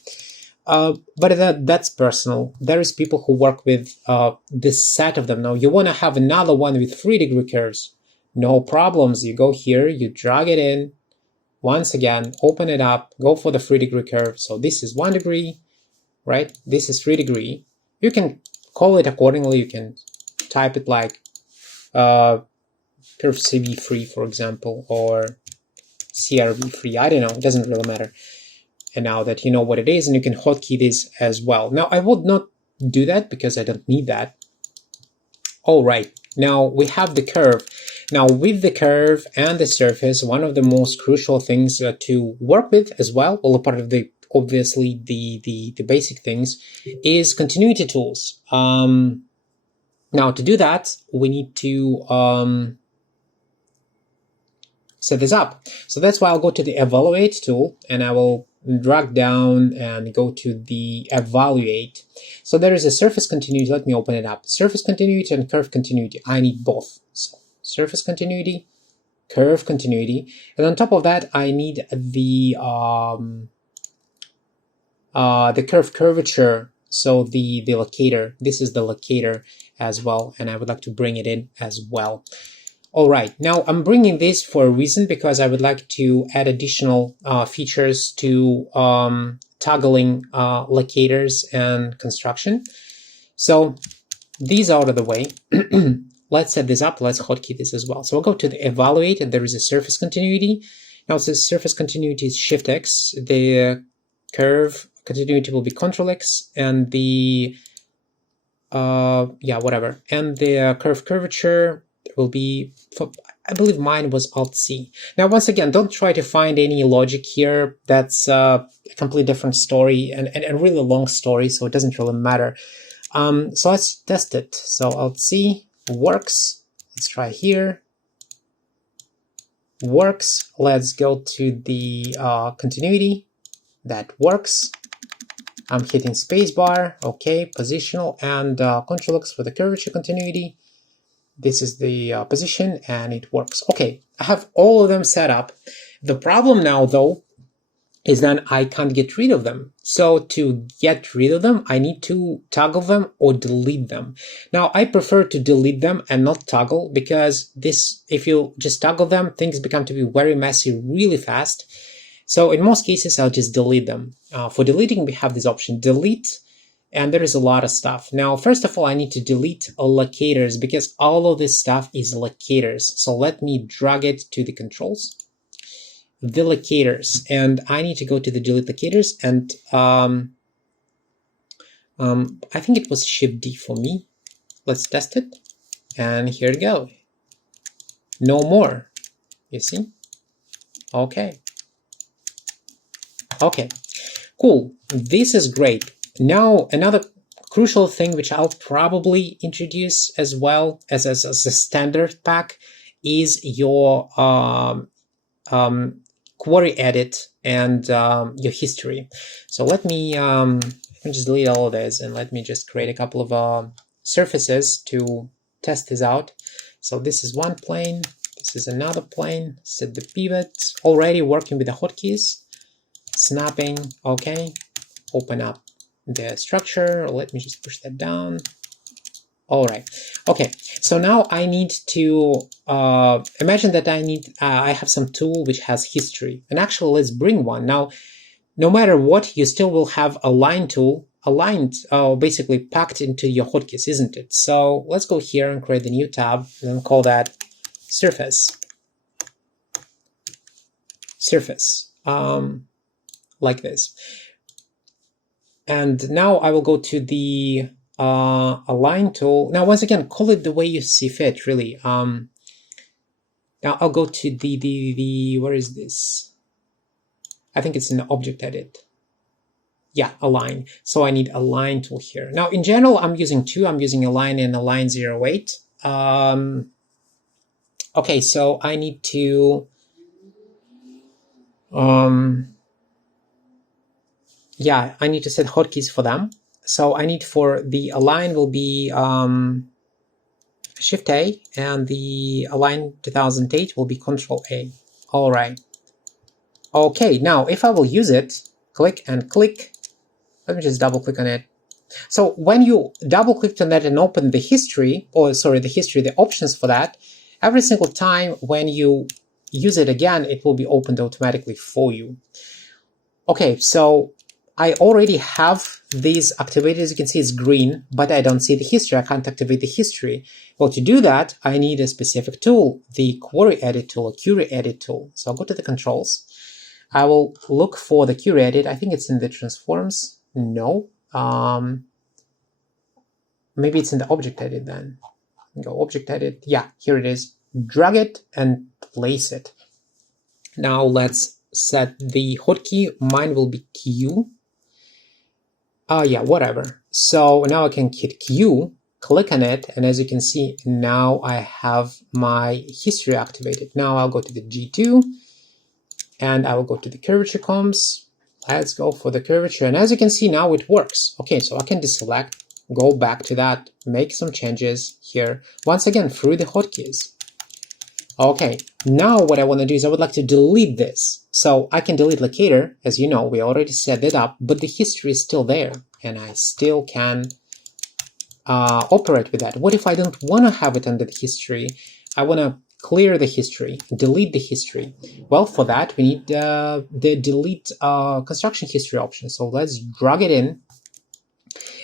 But that's personal. There is people who work with this set of them. Now, you want to have another one with 3 degree curves. No problems. You go here, you drag it in. Once again, open it up, go for the 3 degree curve. So this is 1 degree, right? This is 3 degree. You can call it accordingly. You can type it like curve CV3, for example, or CRV3. I don't know. It doesn't really matter. And now that you know what it is, and you can hotkey this as well. Now, I would not do that because I don't need that. All right. Now we have the curve. Now with the curve and the surface, one of the most crucial things to work with as well, part of the obviously the basic things, is continuity tools. Now to do that, we need to set this up. So that's why I'll go to the evaluate tool and I will drag down and go to the evaluate. So there is a surface continuity. Let me open it up. Surface continuity and curve continuity. I need both. So surface continuity, curve continuity, and on top of that, I need the curve curvature. So the locator. This is the locator as well, and I would like to bring it in as well. All right, now I'm bringing this for a reason, because I would like to add additional features to toggling locators and construction. So these out of the way. Let's set this up. Let's hotkey this as well. So we'll go to the evaluate, and there is a surface continuity. Now it says surface continuity is Shift X. The curve continuity will be Control X, and the whatever. And the curve curvature will be, I believe mine was Alt C. Now, once again, don't try to find any logic here. That's a completely different story and a really long story, so it doesn't really matter. So let's test it. So Alt C works. Let's try here. Works. Let's go to the continuity. That works. I'm hitting spacebar. Okay, positional, and Control X for the curvature continuity. This is the position, and it works. Okay, I have all of them set up. The problem now, though, is that I can't get rid of them. So to get rid of them, I need to toggle them or delete them. Now, I prefer to delete them and not toggle, because this, if you just toggle them, things become to be very messy really fast. So in most cases, I'll just delete them. For deleting, we have this option, delete, and there is a lot of stuff. Now, first of all, I need to delete locators, because all of this stuff is locators. So let me drag it to the controls. The locators, and I need to go to the delete locators, and I think it was Shift D for me. Let's test it, and here we go. No more, you see? Okay. Okay, cool. This is great. Now, another crucial thing which I'll probably introduce as well as a standard pack is your query edit and your history. So let me just delete all of this, and let me just create a couple of surfaces to test this out. So this is one plane, this is another plane. Set the pivot. Already working with the hotkeys. Snapping, okay. Open up the structure. Let me just push that down. All right. Okay. So now I need to imagine that I have some tool which has history, and actually let's bring one. Now, no matter what, you still will have a line tool aligned, basically packed into your hotkeys, isn't it? So let's go here and create a new tab and call that surface. Surface. Like this. And now I will go to the align tool. Now, once again, call it the way you see fit, really. Now I'll go to the where is this? I think it's in the object edit. Yeah, align. So I need align tool here. Now, in general, I'm using two. I'm using align and align 08. Okay, so I need to yeah, I need to set hotkeys for them. So I need for the align will be Shift A, and the align 2008 will be Control A. All right. Okay, now if I will use it, click and click. Let me just double click on it. So when you double click on that and open the history, or sorry, the options for that, every single time when you use it again, it will be opened automatically for you. Okay, so I already have these activated. As you can see, it's green, but I don't see the history. I can't activate the history. Well, to do that, I need a specific tool, the query edit tool, or query edit tool. So I'll go to the controls. I will look for the query edit. I think it's in the transforms. No. Maybe it's in the object edit then. Go object edit. Yeah, here it is. Drag it and place it. Now let's set the hotkey. Mine will be Q. Yeah, whatever. So now I can hit Q, click on it, and as you can see, now I have my history activated. Now I'll go to the G2, and I will go to the curvature comps. Let's go for the curvature, and as you can see, now it works. Okay, so I can deselect, go back to that, make some changes here, once again through the hotkeys. Okay, now what I want to do is I would like to delete this. So I can delete locator, as you know, we already set it up, but the history is still there, and I still can operate with that. What if I don't want to have it under the history? I want to clear the history, delete the history. Well, for that, we need the delete construction history option. So let's drag it in,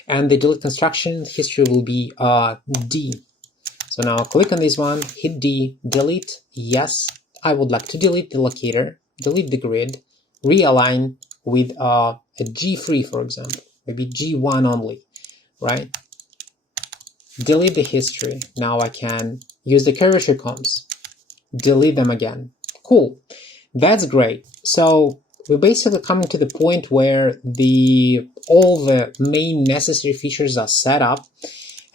and the delete construction history will be D. So now I'll click on this one, hit D, delete, yes. I would like to delete the locator, delete the grid, realign with a G3, for example, maybe G1 only, right? Delete the history. Now I can use the curvature comps, delete them again. Cool, that's great. So we're basically coming to the point where all the main necessary features are set up,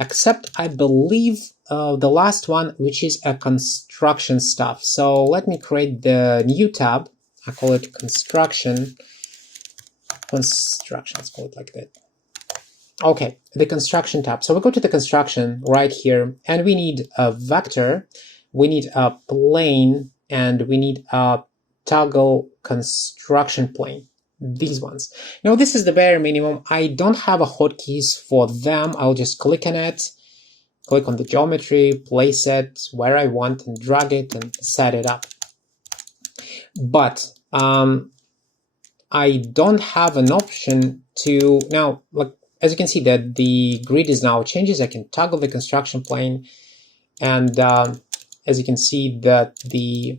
except I believe the last one, which is a construction stuff. So let me create the new tab. I call it construction, let's call it like that. Okay, the construction tab. So we go to the construction right here, and we need a vector, we need a plane, and we need a toggle construction plane. These ones. Now this is the bare minimum. I don't have a hotkeys for them. I'll just click on it, click on the geometry, place it where I want, and drag it and set it up. But I don't have an option to now. Look, as you can see that the grid is now changes. I can toggle the construction plane, and as you can see that the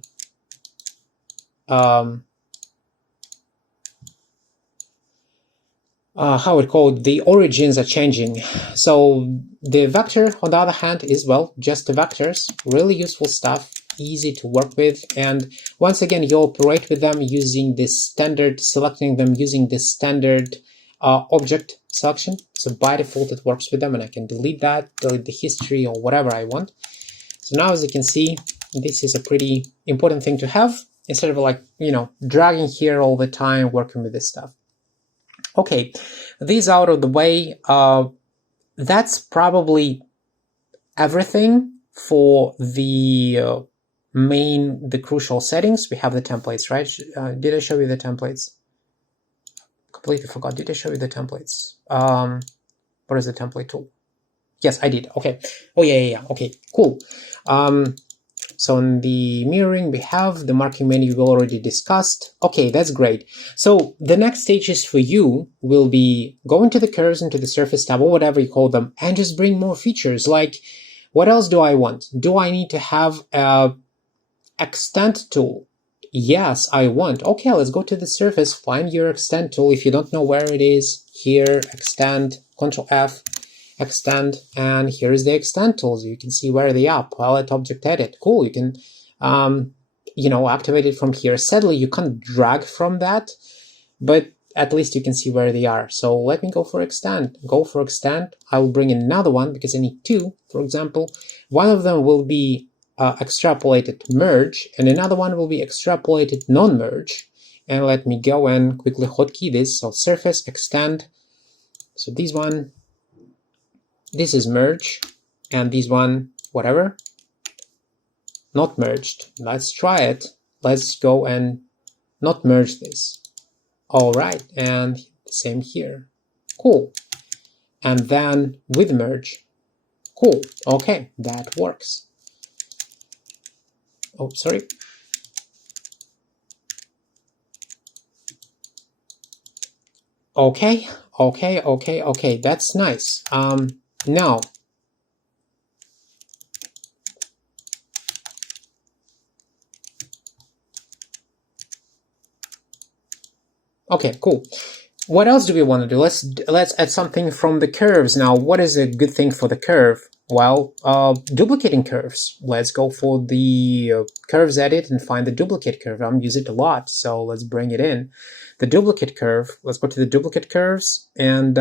how it called, the origins are changing. So the vector, on the other hand, is, well, just the vectors, really useful stuff, easy to work with. And once again, you operate with them using this standard, selecting them using this standard object selection. So by default, it works with them, and I can delete that, delete the history or whatever I want. So now, as you can see, this is a pretty important thing to have instead of, like, you know, dragging here all the time, working with this stuff. Okay, these out of the way, that's probably everything for the the crucial settings. We have the templates, right? Did I show you the templates? Completely forgot. Did I show you the templates? What is the template tool? Yes, I did. Okay. Oh, yeah. Okay, cool. So in the mirroring, we have the marking menu we already discussed. Okay, that's great. So the next stages for you will be going to the curves, into the surface tab, or whatever you call them, and just bring more features. Like, what else do I want? Do I need to have a extend tool? Yes, I want. Okay, let's go to the surface, find your extend tool. If you don't know where it is, here, extend, Control F, extend, and here is the extend tools. You can see where they are. Palette, object, edit. Cool. You can you know, activate it from here. Sadly, you can't drag from that, but at least you can see where they are. So let me go for extend. Go for extend. I will bring in another one because I need two. For example, one of them will be extrapolated merge, and another one will be extrapolated non-merge. And let me go and quickly hotkey this. So surface, extend. So this one, this is merge, and this one, whatever, not merged. Let's try it. Let's go and not merge this. All right, and same here. Cool. And then with merge. Cool. Okay, that works. Oh, sorry. Okay. That's nice. Now, okay, cool. What else do we want to do? Let's add something from the curves. Now, what is a good thing for the curve? Well, duplicating curves. Let's go for the curves edit and find the duplicate curve. I'm using it a lot, so let's bring it in. The duplicate curve. Let's go to the duplicate curves, and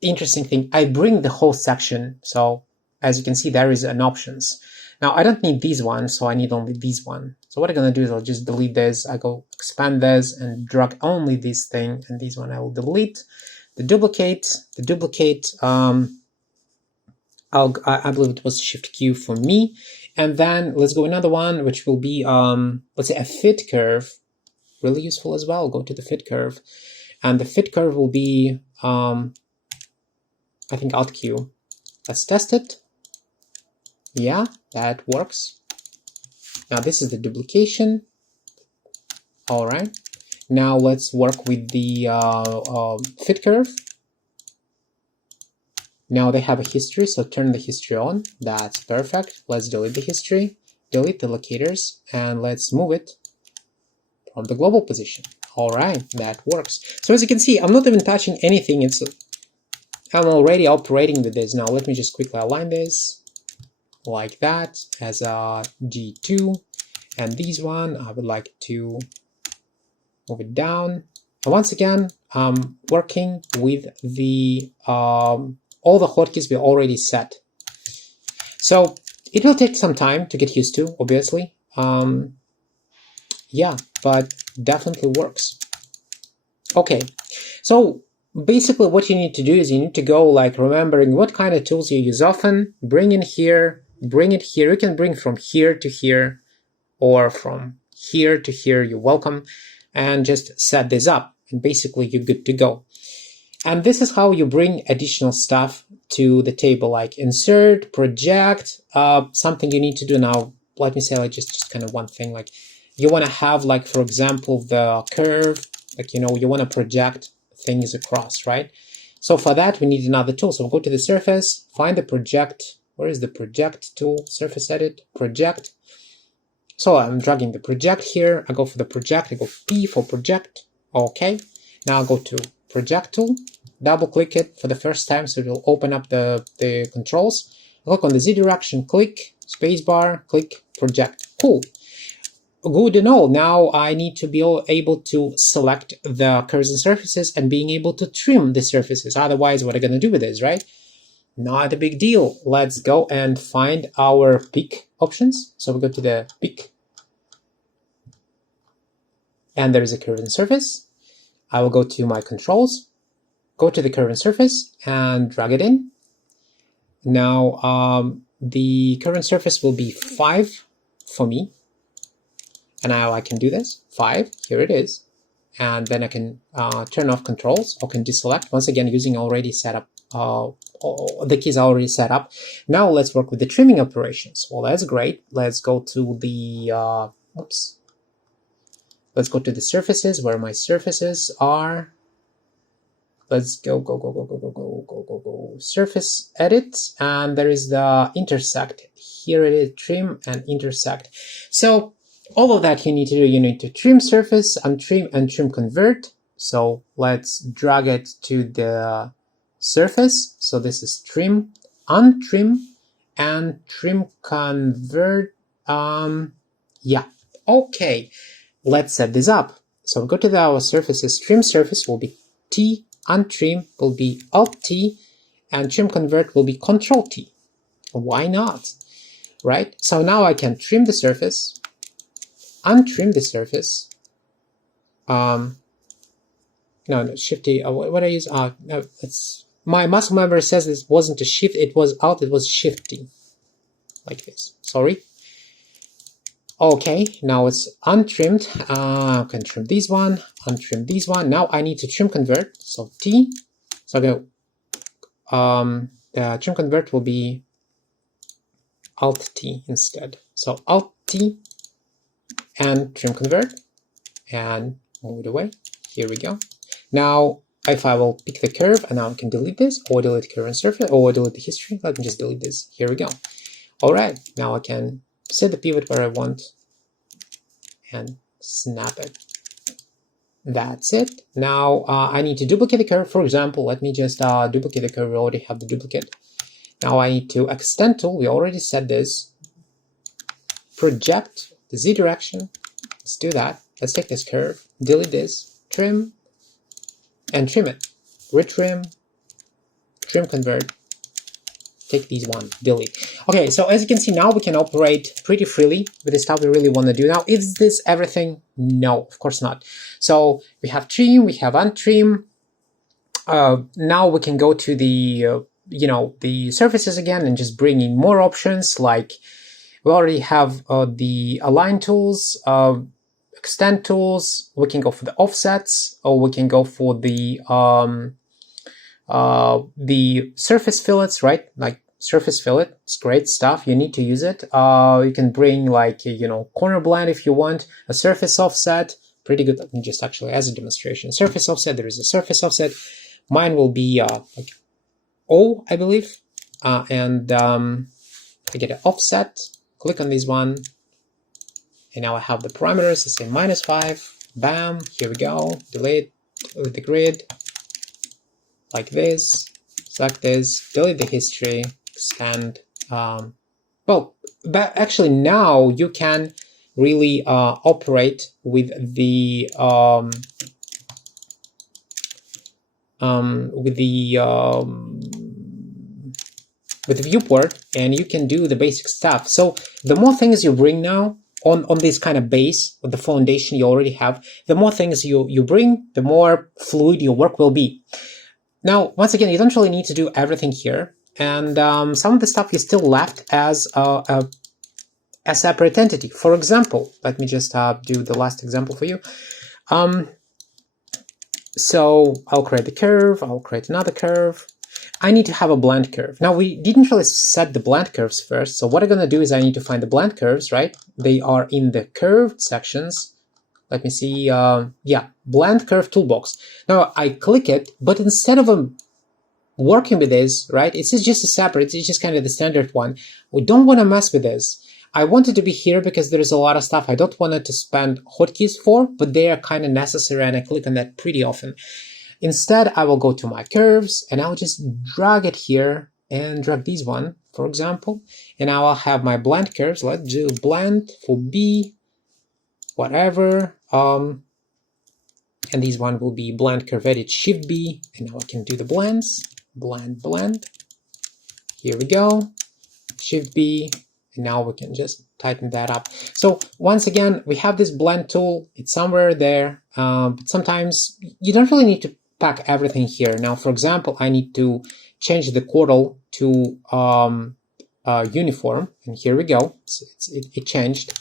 interesting thing. I bring the whole section. So as you can see, there is an options. Now I don't need these ones, so I need only these one. So what I'm gonna do is I'll just delete this. I go expand this and drag only this thing, and these one I will delete. The duplicate. I believe it was Shift Q for me. And then let's go another one, which will be let's say a fit curve. Really useful as well. Go to the fit curve, and the fit curve will be I think Alt Q. Let's test it. Yeah, that works. Now this is the duplication. All right. Now let's work with the fit curve. Now they have a history, so turn the history on. That's perfect. Let's delete the history, delete the locators, and let's move it from the global position. All right, that works. So as you can see, I'm not even touching anything. I'm already operating with this. Now let me just quickly align this like that as a G2, and these one I would like to move it down. And once again, I'm working with the all the hotkeys we already set. So it will take some time to get used to, obviously. Yeah, but definitely works. Okay, so basically what you need to do is you need to go like remembering what kind of tools you use often, bring in here, bring it here. You can bring from here to here or from here to here, you're welcome, and just set this up, and basically you're good to go. And this is how you bring additional stuff to the table, like insert, project, something you need to do now. Let me say like just kind of one thing, like you want to have like, for example, the curve, like, you know, you want to project things across, right? So for that, we need another tool. So we'll go to the surface, find the project. Where is the project tool? Surface edit, project. So I'm dragging the project here. I go for the project, I go P for project. Okay. Now I'll go to project tool, double click it for the first time, so it will open up the controls. Click on the Z direction, click, spacebar, click, project. Cool. Good to know. Now I need to be able to select the curves and surfaces and being able to trim the surfaces. Otherwise, what am I going to do with this, right? Not a big deal. Let's go and find our pick options. So we go to the pick, and there is a curve and surface. I will go to my controls, go to the curve and surface, and drag it in. Now the curve and surface will be 5 for me. And now I can do this, 5, here it is. And then I can turn off controls, or can deselect, once again using already set up, the keys are already set up. Now let's work with the trimming operations. Well, that's great. Let's go to the, let's go to the surfaces, where my surfaces are. Let's go, surface edit, and there is the intersect. Here it is, trim and intersect. So all of that you need to do, you need to trim surface, untrim, and trim convert. So let's drag it to the surface. So this is trim, untrim, and trim convert. Yeah, okay. Let's set this up. So go to our surfaces. Trim surface will be T, untrim will be Alt T, and trim convert will be Control T. Why not? Right? So now I can trim the surface, untrim the surface. No, Shift T. What I use? No, it's my muscle memory says this wasn't a shift. It was Alt. It was Shift T, like this. Sorry. Okay, now it's untrimmed. I can trim this one, untrim this one. Now I need to trim convert. So T. So I go. The trim convert will be Alt T instead. So Alt T and trim convert, and move it away. Here we go. Now, if I will pick the curve, and now I can delete this, or delete curve and surface, or delete the history. Let me just delete this. Here we go. All right. Now I can set the pivot where I want and snap it. That's it. Now I need to duplicate the curve. For example, let me just duplicate the curve. We already have the duplicate. Now I need to extend tool. We already said this. Project the Z direction. Let's do that. Let's take this curve, delete this, trim, and trim it. Retrim, trim convert, take these one, delete. Okay, so as you can see now we can operate pretty freely with the stuff we really want to do. Now, is this everything? No, of course not. So we have trim, we have untrim. Now we can go to the the surfaces again and just bring in more options. Like we already have the align tools, extend tools. We can go for the offsets, or we can go for the surface fillets, right? Like surface fillet, it's great stuff. You need to use it. You can bring like corner blend if you want, a surface offset, pretty good. Let me just actually, as a demonstration, surface offset. There is a surface offset. Mine will be like O, I believe, and I get an offset. Click on this one, and now I have the parameters. I say -5. Bam. Here we go. Delete the grid. Like this, select this, delete the history, extend. Well, but actually now you can really operate with the viewport, and you can do the basic stuff. So the more things you bring now on this kind of base, with the foundation you already have, the more things you bring, the more fluid your work will be. Now, once again, you don't really need to do everything here, and some of the stuff is still left as a separate entity. For example, let me just do the last example for you. So I'll create the curve, I'll create another curve. I need to have a blend curve. Now, we didn't really set the blend curves first, so what I'm going to do is I need to find the blend curves, right? They are in the curved sections. Let me see, yeah, blend curve toolbox. Now I click it, but instead of working with this, right, it's just a separate, it's just kind of the standard one. We don't want to mess with this. I want it to be here because there is a lot of stuff I don't want it to spend hotkeys for, but they are kind of necessary, and I click on that pretty often. Instead, I will go to my curves, and I'll just drag it here and drag this one, for example, and now I'll have my blend curves. Let's do blend for B, whatever, and this one will be blend curve edit Shift B, and now I can do the blends, blend. Here we go, Shift B, and now we can just tighten that up. So once again, we have this blend tool. It's somewhere there, but sometimes you don't really need to pack everything here. Now, for example, I need to change the quartal to uniform, and here we go. So it changed.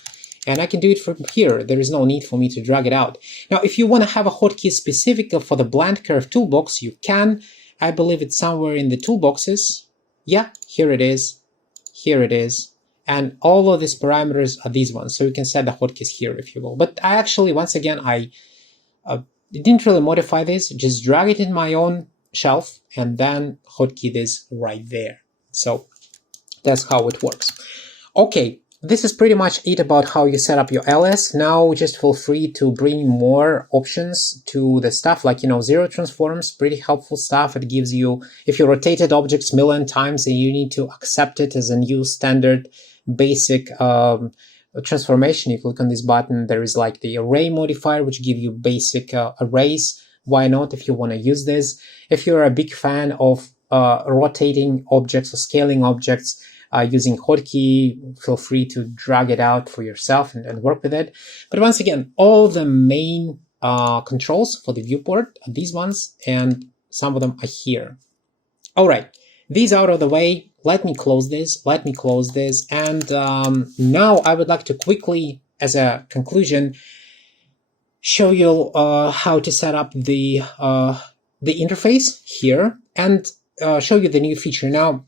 And I can do it from here. There is no need for me to drag it out. Now, if you want to have a hotkey specific for the blend curve toolbox, you can. I believe it's somewhere in the toolboxes. Yeah, here it is. Here it is. And all of these parameters are these ones. So you can set the hotkeys here if you will. But I actually, once again, I didn't really modify this. Just drag it in my own shelf and then hotkey this right there. So that's how it works. Okay. This is pretty much it about how you set up your Alias. Now just feel free to bring more options to the stuff, like, zero transforms, pretty helpful stuff. It gives you, if you rotated objects a million times and you need to accept it as a new standard basic transformation, you click on this button. There is like the array modifier, which give you basic arrays. Why not if you want to use this? If you're a big fan of rotating objects or scaling objects, using hotkey, feel free to drag it out for yourself and work with it. But once again, all the main controls for the viewport are these ones, and some of them are here. All right, these out of the way. Let me close this. And now I would like to quickly, as a conclusion, show you how to set up the interface here and show you the new feature. Now,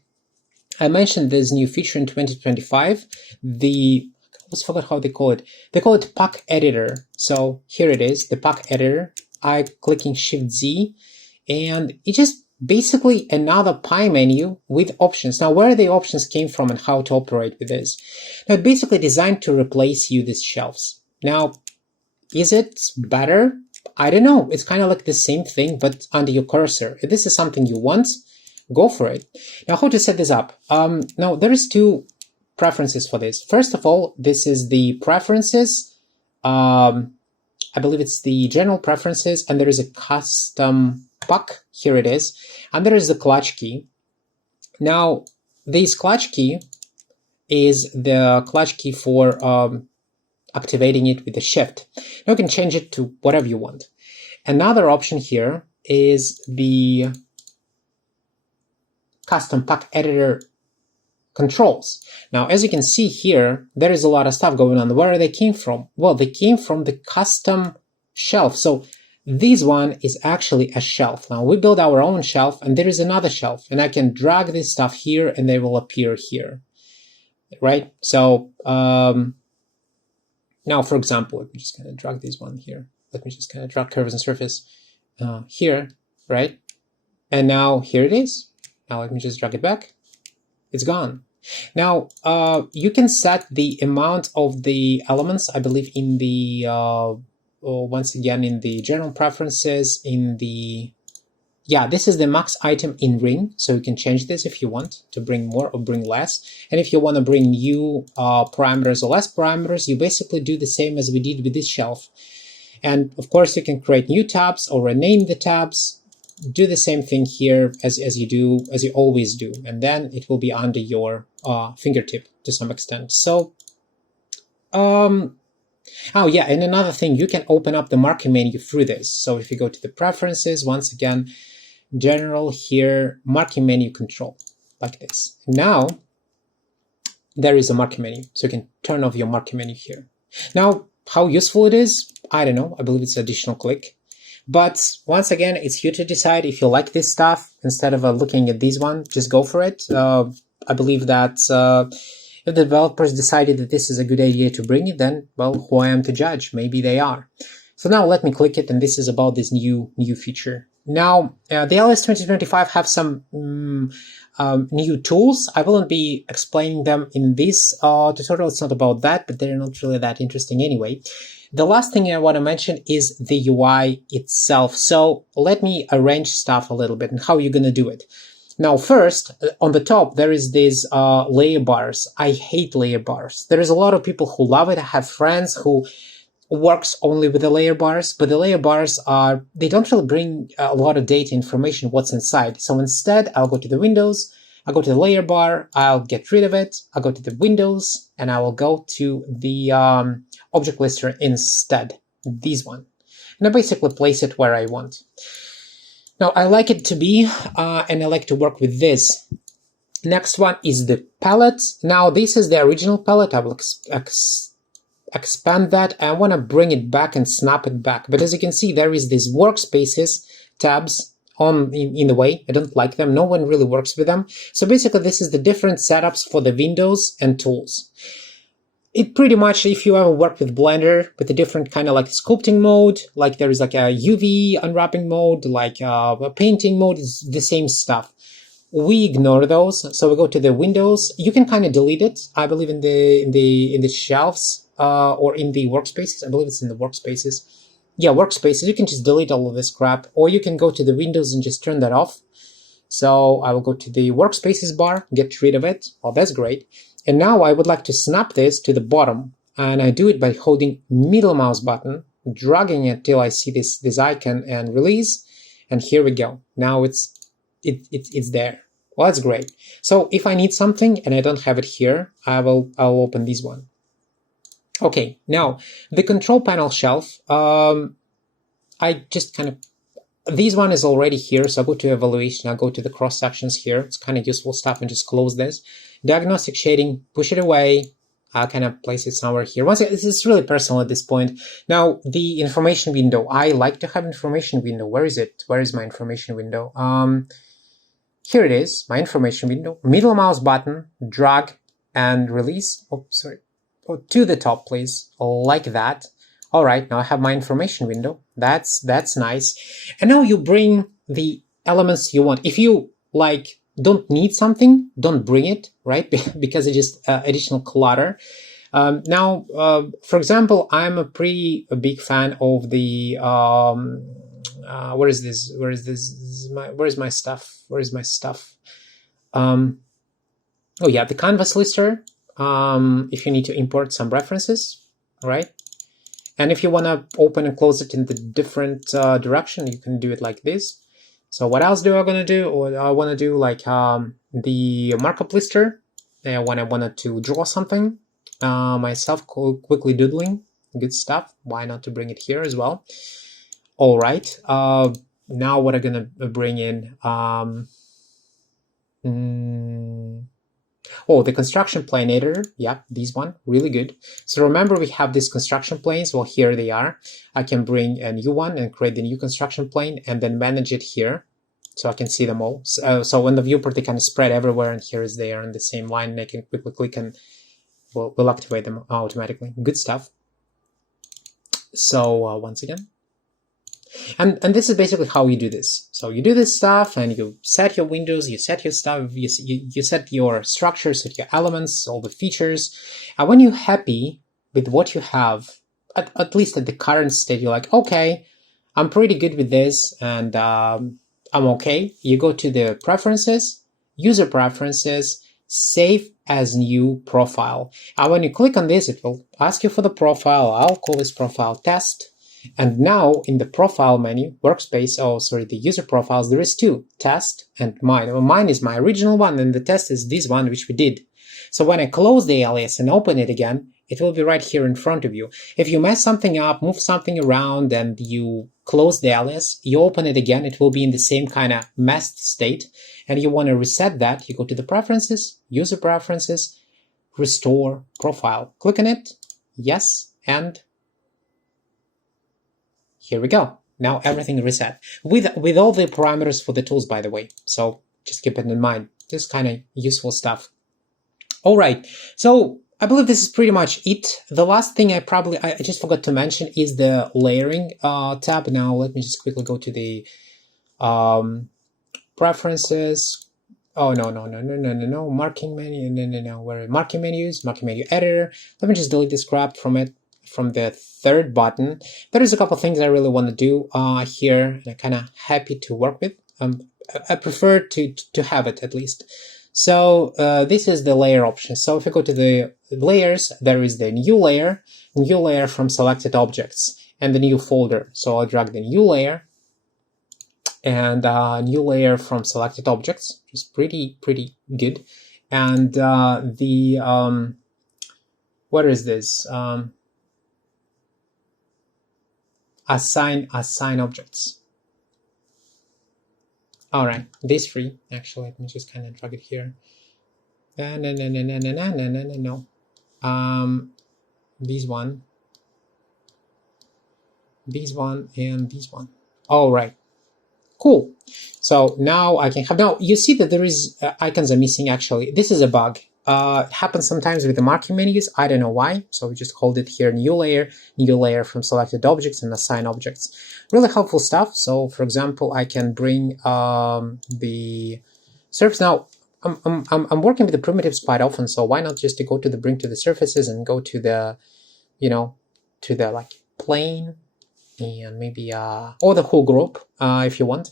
I mentioned this new feature in 2025, I almost forgot how they call it. They call it Pack Editor. So here it is, the Pack Editor. I clicking Shift Z, and it just basically another pie menu with options. Now, where the options came from and how to operate with this. Now, it's basically designed to replace you these shelves. Now, is it better? I don't know. It's kind of like the same thing, but under your cursor. If this is something you want, go for it. Now, how to set this up? Now, there is two preferences for this. First of all, this is the preferences. I believe it's the general preferences, and there is a custom puck, here it is, and there is the clutch key. Now, this clutch key is the clutch key for activating it with the shift. Now you can change it to whatever you want. Another option here is the custom puck editor controls. Now, as you can see here, there is a lot of stuff going on. Where they came from? Well, they came from the custom shelf. So this one is actually a shelf. Now we build our own shelf, and there is another shelf, and I can drag this stuff here and they will appear here, right? So now, for example, let me just kind of drag this one here. Let me just kind of drag curves and surface here, right? And now here it is. Now let me just drag it back. It's gone. Now, you can set the amount of the elements, I believe, in the, once again, in the general preferences, in the, yeah, this is the max item in ring. So you can change this if you want to bring more or bring less. And if you want to bring new parameters or less parameters, you basically do the same as we did with this shelf. And of course, you can create new tabs or rename the tabs. Do the same thing here as you always do, and then it will be under your fingertip to some extent. So, oh yeah, and another thing, you can open up the marquee menu through this. So if you go to the preferences, once again, general here, marquee menu control, like this. Now, there is a marquee menu, so you can turn off your marquee menu here. Now, how useful it is, I don't know, I believe it's an additional click. But once again, it's you to decide if you like this stuff. Instead of looking at this one, just go for it. I believe that if the developers decided that this is a good idea to bring it, then, well, who I am to judge? Maybe they are. So now let me click it, and this is about this new feature. Now, the Alias 2025 have some new tools. I won't be explaining them in this tutorial. It's not about that, but they're not really that interesting anyway. The last thing I want to mention is the UI itself. So let me arrange stuff a little bit and how you're going to do it. Now, first, on the top, there is these layer bars. I hate layer bars. There is a lot of people who love it. I have friends who works only with the layer bars, but the layer bars they don't really bring a lot of data information, what's inside. So instead, I'll go to the Windows, I'll go to the layer bar, I'll get rid of it, I'll go to the Windows, and I will go to the object lister instead, this one. And I basically place it where I want. Now, I like it to be, and I like to work with this. Next one is the palette. Now, this is the original palette. I will expand that. I want to bring it back and snap it back. But as you can see, there is these workspaces tabs in the way. I don't like them. No one really works with them. So basically, this is the different setups for the windows and tools. It pretty much, if you ever work with Blender, with a different kind of like sculpting mode, like there is like a UV unwrapping mode, like a painting mode, it's the same stuff. We ignore those, so we go to the Windows. You can kind of delete it. I believe in the shelves or in the workspaces. I believe it's in the workspaces. Yeah, workspaces. You can just delete all of this crap, or you can go to the Windows and just turn that off. So I will go to the workspaces bar, get rid of it. Oh, that's great. And now I would like to snap this to the bottom, and I do it by holding middle mouse button, dragging it till I see this icon and release, and here we go. Now it's there. Well, that's great. So if I need something and I don't have it here, I'll open this one. Okay, now the control panel shelf. I just kind of, this one is already here, so I'll go to evaluation, I'll go to the cross sections here. It's kind of useful stuff, and just close this. Diagnostic shading, push it away. I'll kind of place it somewhere here. Once again, this is really personal at this point. Now, the information window. I like to have information window. Where is it? Where is my information window? Here it is, my information window. Middle mouse button, drag and release. Oh, sorry. Oh, to the top, please. Like that. All right, now I have my information window. That's nice. And now you bring the elements you want. If you like don't need something, don't bring it, right? Because it's just additional clutter. Now, for example, I'm a pretty big fan of the where is this? Where is my stuff? Oh yeah, the canvas lister. If you need to import some references, right? And if you want to open and close it in the different direction, you can do it like this. So what else do I want to do? Or I want to do like the markup lister when I wanted to draw something myself, quickly doodling. Good stuff. Why not to bring it here as well? All right. Now what I'm gonna bring in? Oh, the construction plane editor. Yeah, this one, really good. So remember we have these construction planes. Well, here they are. I can bring a new one and create the new construction plane and then manage it here. So I can see them all. So when the viewport, they kind of spread everywhere, and here is they are in the same line, and I can quickly click and we'll activate them automatically. Good stuff. So once again, and this is basically how you do this. So you do this stuff and you set your windows, you set your stuff, you set your structures, set your elements, all the features. And when you're happy with what you have, at least at the current state, you're like, okay, I'm pretty good with this and I'm okay. You go to the preferences, user preferences, save as new profile. And when you click on this, it will ask you for the profile. I'll call this profile test. And now in the profile menu, workspace, the user profiles, there is two, test and mine. Well, mine is my original one, and the test is this one, which we did. So when I close the alias and open it again, it will be right here in front of you. If you mess something up, move something around, and you close the alias, you open it again, it will be in the same kind of messed state. And you want to reset that, you go to the preferences, user preferences, restore profile. Click on it, yes, and here we go. Now everything reset with all the parameters for the tools, by the way. So just keep it in mind. This kind of useful stuff. All right. So I believe this is pretty much it. The last thing I just forgot to mention is the layering tab. Now let me just quickly go to the preferences. Oh, no. Marking menu. No. Where marking menus, marking menu editor. Let me just delete this crap from it. From the third button, there is a couple things I really want to do here, and I'm kind of happy to work with. I prefer to have it at least. So this is the layer option. So if I go to the layers, there is the new layer from selected objects, and the new folder. So I'll drag the new layer and new layer from selected objects, which is pretty good. And what is this? Assign objects. All right, these three. Actually, let me just kind of drag it here. No. These one, and these one. All right, cool. So now I can have. Now you see that there is icons are missing. Actually, this is a bug. It happens sometimes with the marking menus. I don't know why. So we just hold it here, new layer from selected objects and assign objects. Really helpful stuff. So for example, I can bring the surface. Now I'm working with the primitives quite often. So why not just to go to the bring to the surfaces and go to the, to the like plane and maybe or the whole group if you want,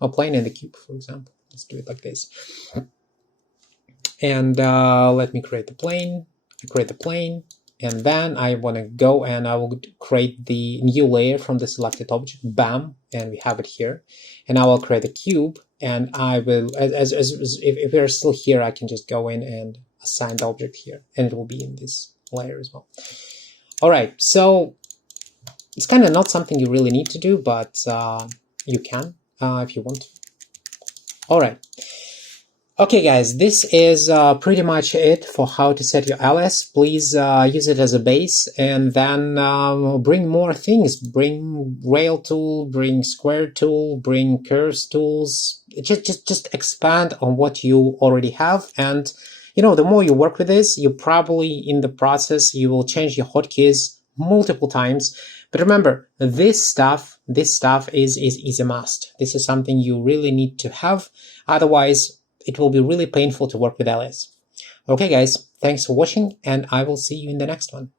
a plane and the cube, for example. Let's do it like this. And let me create the plane. I create the plane, and then I want to go and I will create the new layer from the selected object. Bam, and we have it here. And I will create a cube, and I will, if we are still here, I can just go in and assign the object here, and it will be in this layer as well. All right, so it's kind of not something you really need to do, but you can if you want to. All right. Okay, guys, this is pretty much it for how to set your alias. Please use it as a base, and then bring more things. Bring rail tool, bring square tool, bring curves tools. Just expand on what you already have. And the more you work with this, you probably in the process you will change your hotkeys multiple times. But remember, this stuff is a must. This is something you really need to have. Otherwise, it will be really painful to work with Alias. Okay, guys, thanks for watching, and I will see you in the next one.